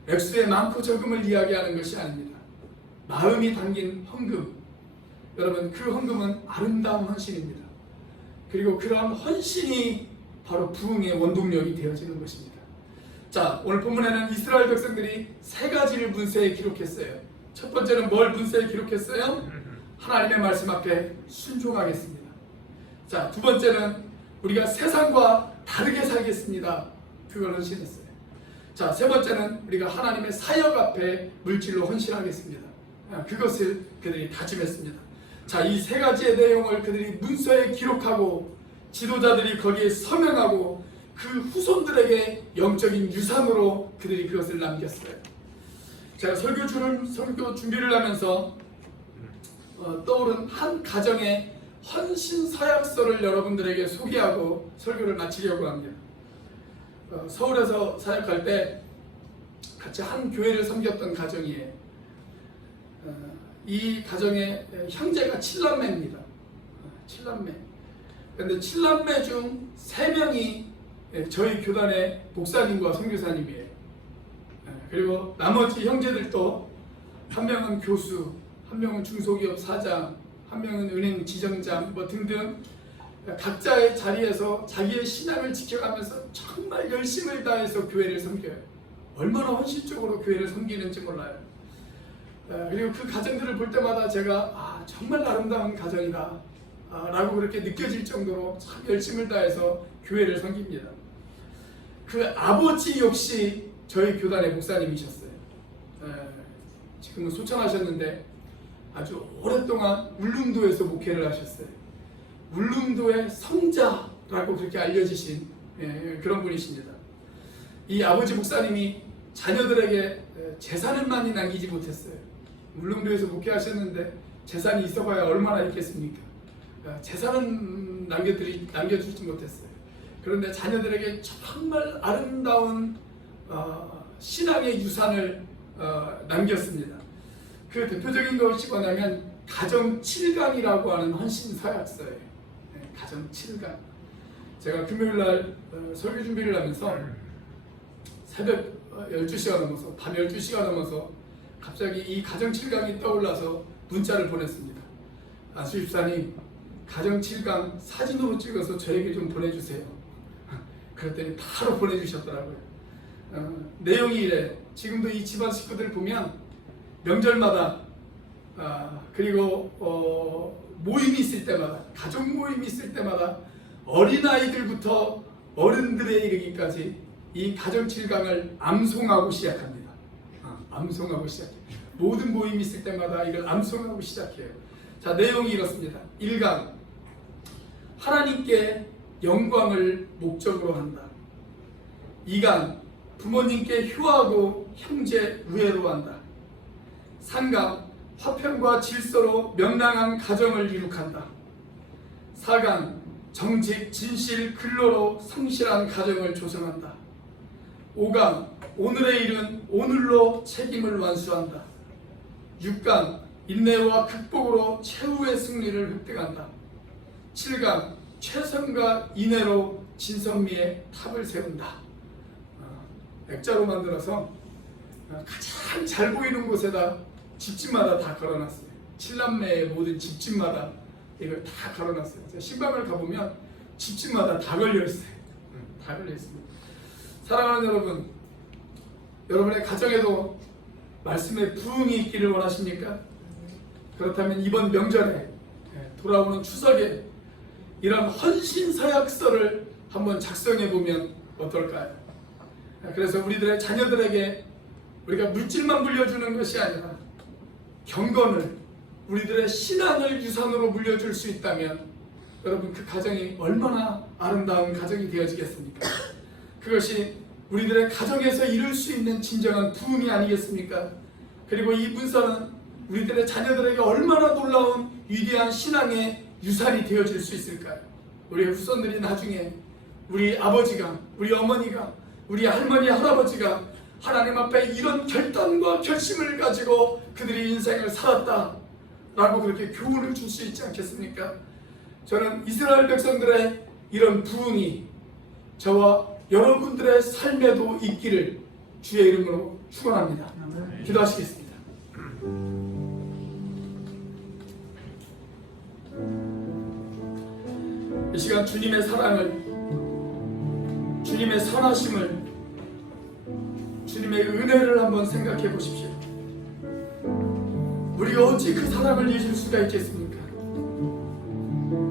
액수의 많고 적음을 이야기하는 것이 아닙니다. 마음이 담긴 헌금, 여러분, 그 헌금은 아름다운 헌신입니다. 그리고 그러한 헌신이 바로 부흥의 원동력이 되어지는 것입니다. 자, 오늘 본문에는 이스라엘 백성들이 세 가지를 문서에 기록했어요. 첫 번째는 뭘 문서에 기록했어요? 하나님의 말씀 앞에 순종하겠습니다. 자, 두 번째는 우리가 세상과 다르게 살겠습니다. 그걸 헌신했어요. 자, 세 번째는 우리가 하나님의 사역 앞에 물질로 헌신하겠습니다. 그것을 그들이 다짐했습니다. 자, 이 세 가지의 내용을 그들이 문서에 기록하고 지도자들이 거기에 서명하고 그 후손들에게 영적인 유산으로 그들이 그것을 남겼어요. 제가 설교 준비를 하면서 떠오른 한 가정의 헌신 서약서를 여러분들에게 소개하고 설교를 마치려고 합니다. 서울에서 사역할 때 같이 한 교회를 섬겼던 가정이에요. 이 가정의 형제가 7남매입니다. 7남매. 그런데 7남매 중 3명이 저희 교단의 목사님과 선교사님이에요. 그리고 나머지 형제들도 한 명은 교수, 한 명은 중소기업 사장, 한 명은 은행 지점장 뭐 등등 각자의 자리에서 자기의 신앙을 지켜가면서 정말 열심을 다해서 교회를 섬겨요. 얼마나 헌신적으로 교회를 섬기는지 몰라요. 그리고 그 가정들을 볼 때마다 제가 정말 아름다운 가정이다 라고 그렇게 느껴질 정도로 참 열심을 다해서 교회를 섬깁니다. 그 아버지 역시 저희 교단의 목사님이셨어요. 지금은 소천하셨는데 아주 오랫동안 울릉도에서 목회를 하셨어요. 울릉도의 성자라고 그렇게 알려지신 그런 분이십니다. 이 아버지 목사님이 자녀들에게 재산을 많이 남기지 못했어요. 울릉도에서 목회하셨는데 재산이 있어봐야 얼마나 있겠습니까? 재산은 남겨주지 못했어요. 그런데 자녀들에게 정말 아름다운 신앙의 유산을 남겼습니다. 그 대표적인 것이 뭐냐면 가정 7강이라고 하는 헌신 서약서예요. 가정 7강. 제가 금요일날 설교 준비를 하면서 새벽 12시가 넘어서 밤 12시가 넘어서 갑자기 이 가정 7강이 떠올라서 문자를 보냈습니다. 수집사님, 가정 7강 사진으로 찍어서 저에게 좀 보내주세요. 그랬더니 바로 보내주셨더라고요. 내용이 이래. 지금도 이 집안 식구들 보면 명절마다 그리고 모임이 있을 때마다, 가족 모임이 있을 때마다 어린아이들부터 어른들에 이르기까지 이 가정 7강을 암송하고 시작합니다. 암송하고 시작해요. 모든 모임이 있을 때마다 이걸 암송하고 시작해요. 자, 내용이 이렇습니다. 1강, 하나님께 영광을 목적으로 한다. 2강, 부모님께 효하고 형제 우애로 한다. 3강, 화평과 질서로 명랑한 가정을 이룩한다. 4강, 정직, 진실, 근로로 성실한 가정을 조성한다. 5강, 오늘의 일은 오늘로 책임을 완수한다. 6강, 인내와 극복으로 최후의 승리를 획득한다. 7강, 최선과 인내로 진선미의 탑을 세운다. 액자로 만들어서 가장 잘 보이는 곳에다 집집마다 다 걸어놨어요. 7남매의 모든 집집마다 이걸 다 걸어놨어요. 신방을 가보면 집집마다 다 걸려있어요. 다 걸려있습니다. 사랑하는 여러분, 여러분의 가정에도 말씀의 부흥이 있기를 원하십니까? 그렇다면 이번 명절에 돌아오는 추석에 이런 헌신서약서를 한번 작성해보면 어떨까요? 그래서 우리들의 자녀들에게 우리가 물질만 물려주는 것이 아니라 경건을, 우리들의 신앙을 유산으로 물려줄 수 있다면 여러분, 그 가정이 얼마나 아름다운 가정이 되어지겠습니까? 그것이 우리들의 가정에서 이룰 수 있는 진정한 부흥이 아니겠습니까? 그리고 이 문서는 우리들의 자녀들에게 얼마나 놀라운 위대한 신앙의 유산이 되어질 수 있을까요? 우리 후손들이 나중에 우리 아버지가, 우리 어머니가, 우리 할머니, 할아버지가 하나님 앞에 이런 결단과 결심을 가지고 그들이 인생을 살았다 라고 그렇게 교훈을 줄 수 있지 않겠습니까? 저는 이스라엘 백성들의 이런 부흥이 저와 여러분들의 삶에도 있기를 주의 이름으로 축원합니다. 기도하시겠습니다. 이 시간 주님의 사랑을, 주님의 선하심을, 주님의 은혜를 한번 생각해 보십시오. 우리가 어찌 그 사랑을 잊을 수가 있겠습니까?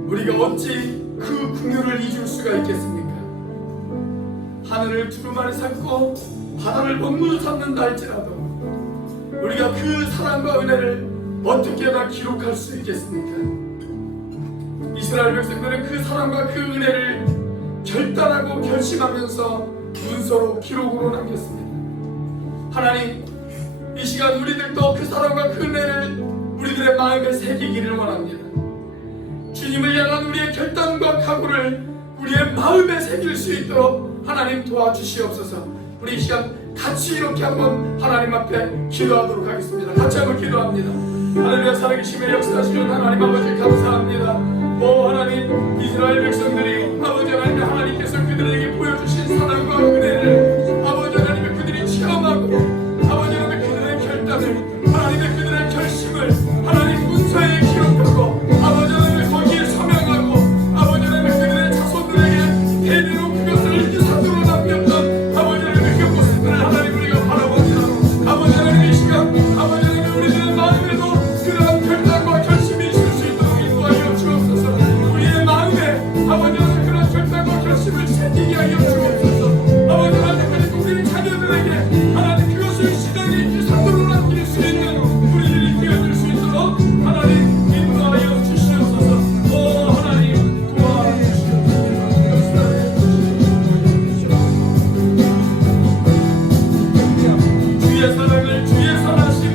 우리가 어찌 그 긍휼을 잊을 수가 있겠습니까? 하늘을 두루마리 삼고 바다를 먹물로 삼는다 할지라도 우리가 그 사랑과 은혜를 어떻게 다 기록할 수 있겠습니까? 이스라엘 백성들은 그 사랑과 그 은혜를 결단하고 결심하면서 문서로 기록으로 남겼습니다. 하나님, 이 시간 우리들도 그 사랑과 그 은혜를 우리들의 마음에 새기기를 원합니다. 주님을 향한 우리의 결단과 각오를 우리의 마음에 새길 수 있도록 하나님 도와주시옵소서. 우리 이 시간 같이 이렇게 한번 하나님 앞에 기도하도록 하겠습니다. 같이 한번 기도합니다. 하나님의 살아계심에 역사하시는 하나님 아버지 감사합니다. 하나님, 이스라엘 백성들이 아버지 하나님, 하나님께서 그들에게 보여주신 사랑과 은혜를 아버지 하나님, 그들이 체험하고 아버지 하나님, 그들의 결단을, 하나님의 그들의 결심을 하나님 문서에 기록하고 아버지 하나님 거기에 서명하고 아버지 하나님 그들의 자손들에게 대대로 그것을 유산으로 남겼던 아버지 하나님 그 모습들을 하나님 우리가 바라봅니다. 아버지 하나님, 이 시간 아버지 하나님 우리들의 마음에도 그러한 결단과 결심이 있을 수 있도록 인도하여 주옵소서. 우리의 마음에 아버지 하나님 그런 결단과 결심을 새기게 하여 주옵소서. 아버지 하나님, 그리고 우리 자녀들에게 하나님 그것을 시간이 유산으로 남길 수 있는 우리들이 되어질 수 있도록 하나님 인도하여 주시옵소서. 하나님 도와주시옵소서. 주의 사랑을, 주의 선하심을,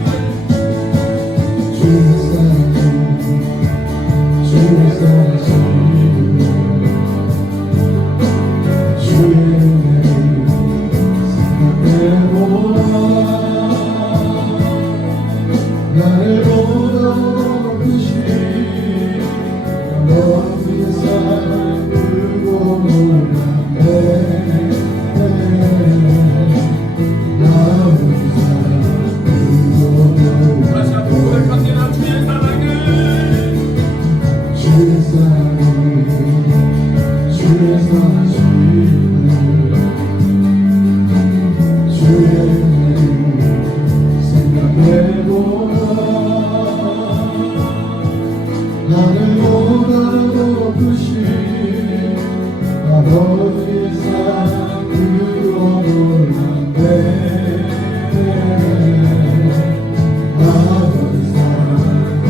나를 보듯이 너의 사랑 들고 놀라네. 나의 사랑 들고 하늘보다 더 높으신 아버지의 사랑 그거 놀랍네 아버지 사랑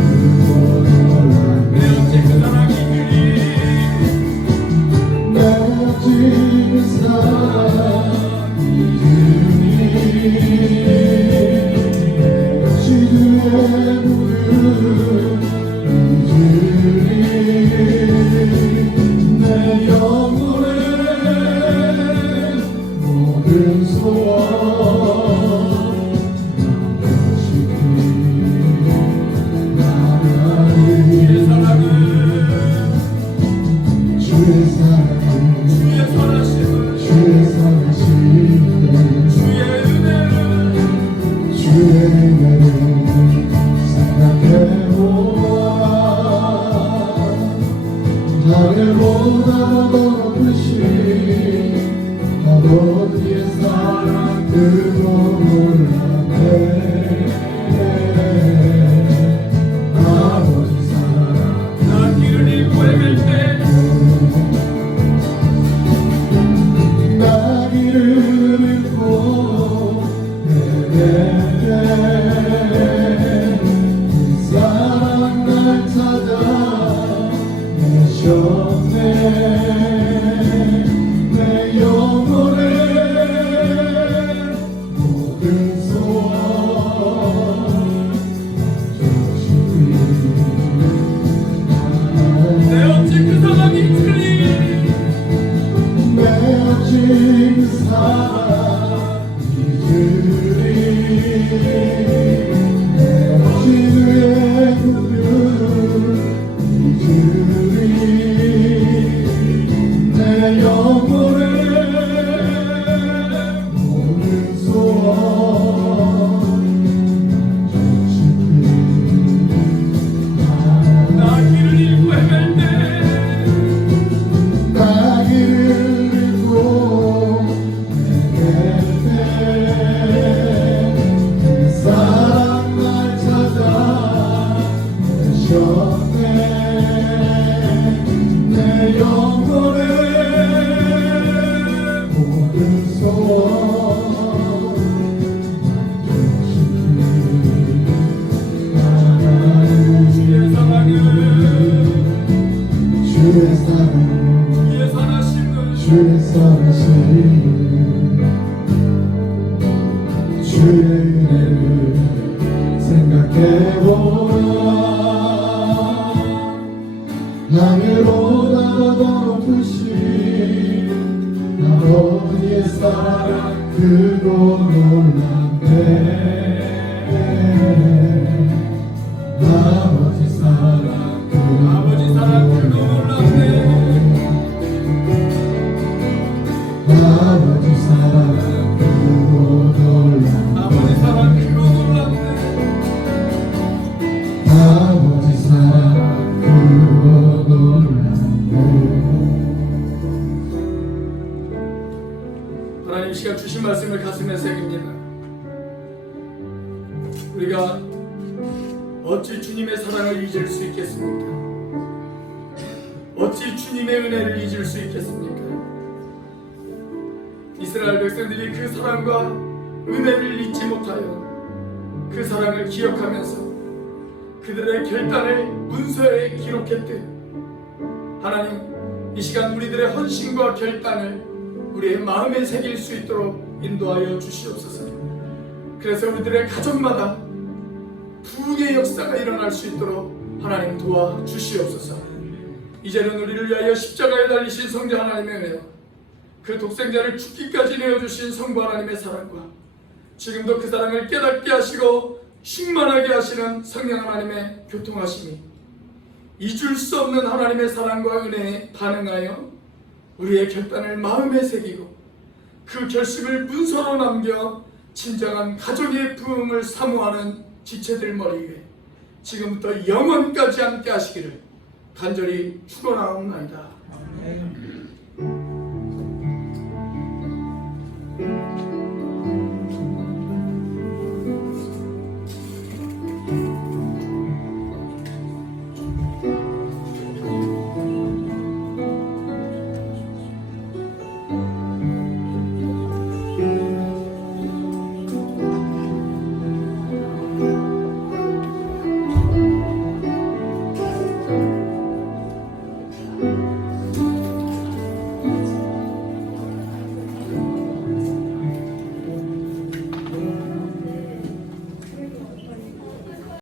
그거 놀랍네 내 어찌 그 사랑이 주니 시주의 물을 주니 내 영혼의 모든 소원 남겨주시니 나를 주의 사랑은 주의 사랑이시네 주의 은혜를 생각해보아 하늘보다 더 높으신 아버지의 사랑 그거 놀랍네 아버지 사랑 나 길을 잃고 헤맬 때 나 길을 잃고 헤맬 때 그 사랑 날 찾아 내셨네 내 영혼의 모든 소원 주시니 내 어찌 그 사랑이 틀리 내 어찌 그 사랑이 주리 내 어찌 그의 꿈을 주리 내 영혼의 모든 소원 주시니 나 길을 잃고 헤맬 때 나 길을 잃고 헤맬 때 그 사랑 날 찾아 내셨네 내 영혼의 모든 소원 주시니 주의 사랑은 주의 사랑 주의 사랑심은 주의 사랑이시네 주의 은혜를 생각해보아 하늘보다 더 높으신 아버지의 사랑 그거 놀랍네 아버지 사랑 아버지 사랑 그거 놀랍네 아버지 사랑 그거 놀랍네 아버지 사랑 그거 놀랍네 아버지 사랑 그거 놀랍네 하나님 이 시간 주신 말씀을 가슴에 새깁니다. 우리가 어찌 주님의 사랑을 잊을 수 있겠습니까? 어찌 주님의 은혜를 잊을 수 있겠습니까? 이스라엘 백성들이 그 사랑과 은혜를 잊지 못하여 그 사랑을 기억하면서 그들의 결단을 문서에 기록했듯 하나님 이 시간 우리들의 헌신과 결단을 우리의 마음에 새길 수 있도록 인도하여 주시옵소서. 그래서 우리들의 가정마다 부흥의 역사가 일어날 수 있도록 하나님 도와주시옵소서. 이제는 우리를 위하여 십자가에 달리신 성자 하나님의 은혜와 그 독생자를 죽기까지 내어주신 성부 하나님의 사랑과 지금도 그 사랑을 깨닫게 하시고 충만하게 하시는 성령 하나님의 교통하심이 잊을 수 없는 하나님의 사랑과 은혜에 반응하여 우리의 결단을 마음에 새기고 그 결심을 문서로 남겨 진정한 가정의 부흥을 사모하는 지체들 머리에 지금부터 영원까지 함께 하시기를 간절히 축원하옵나이다.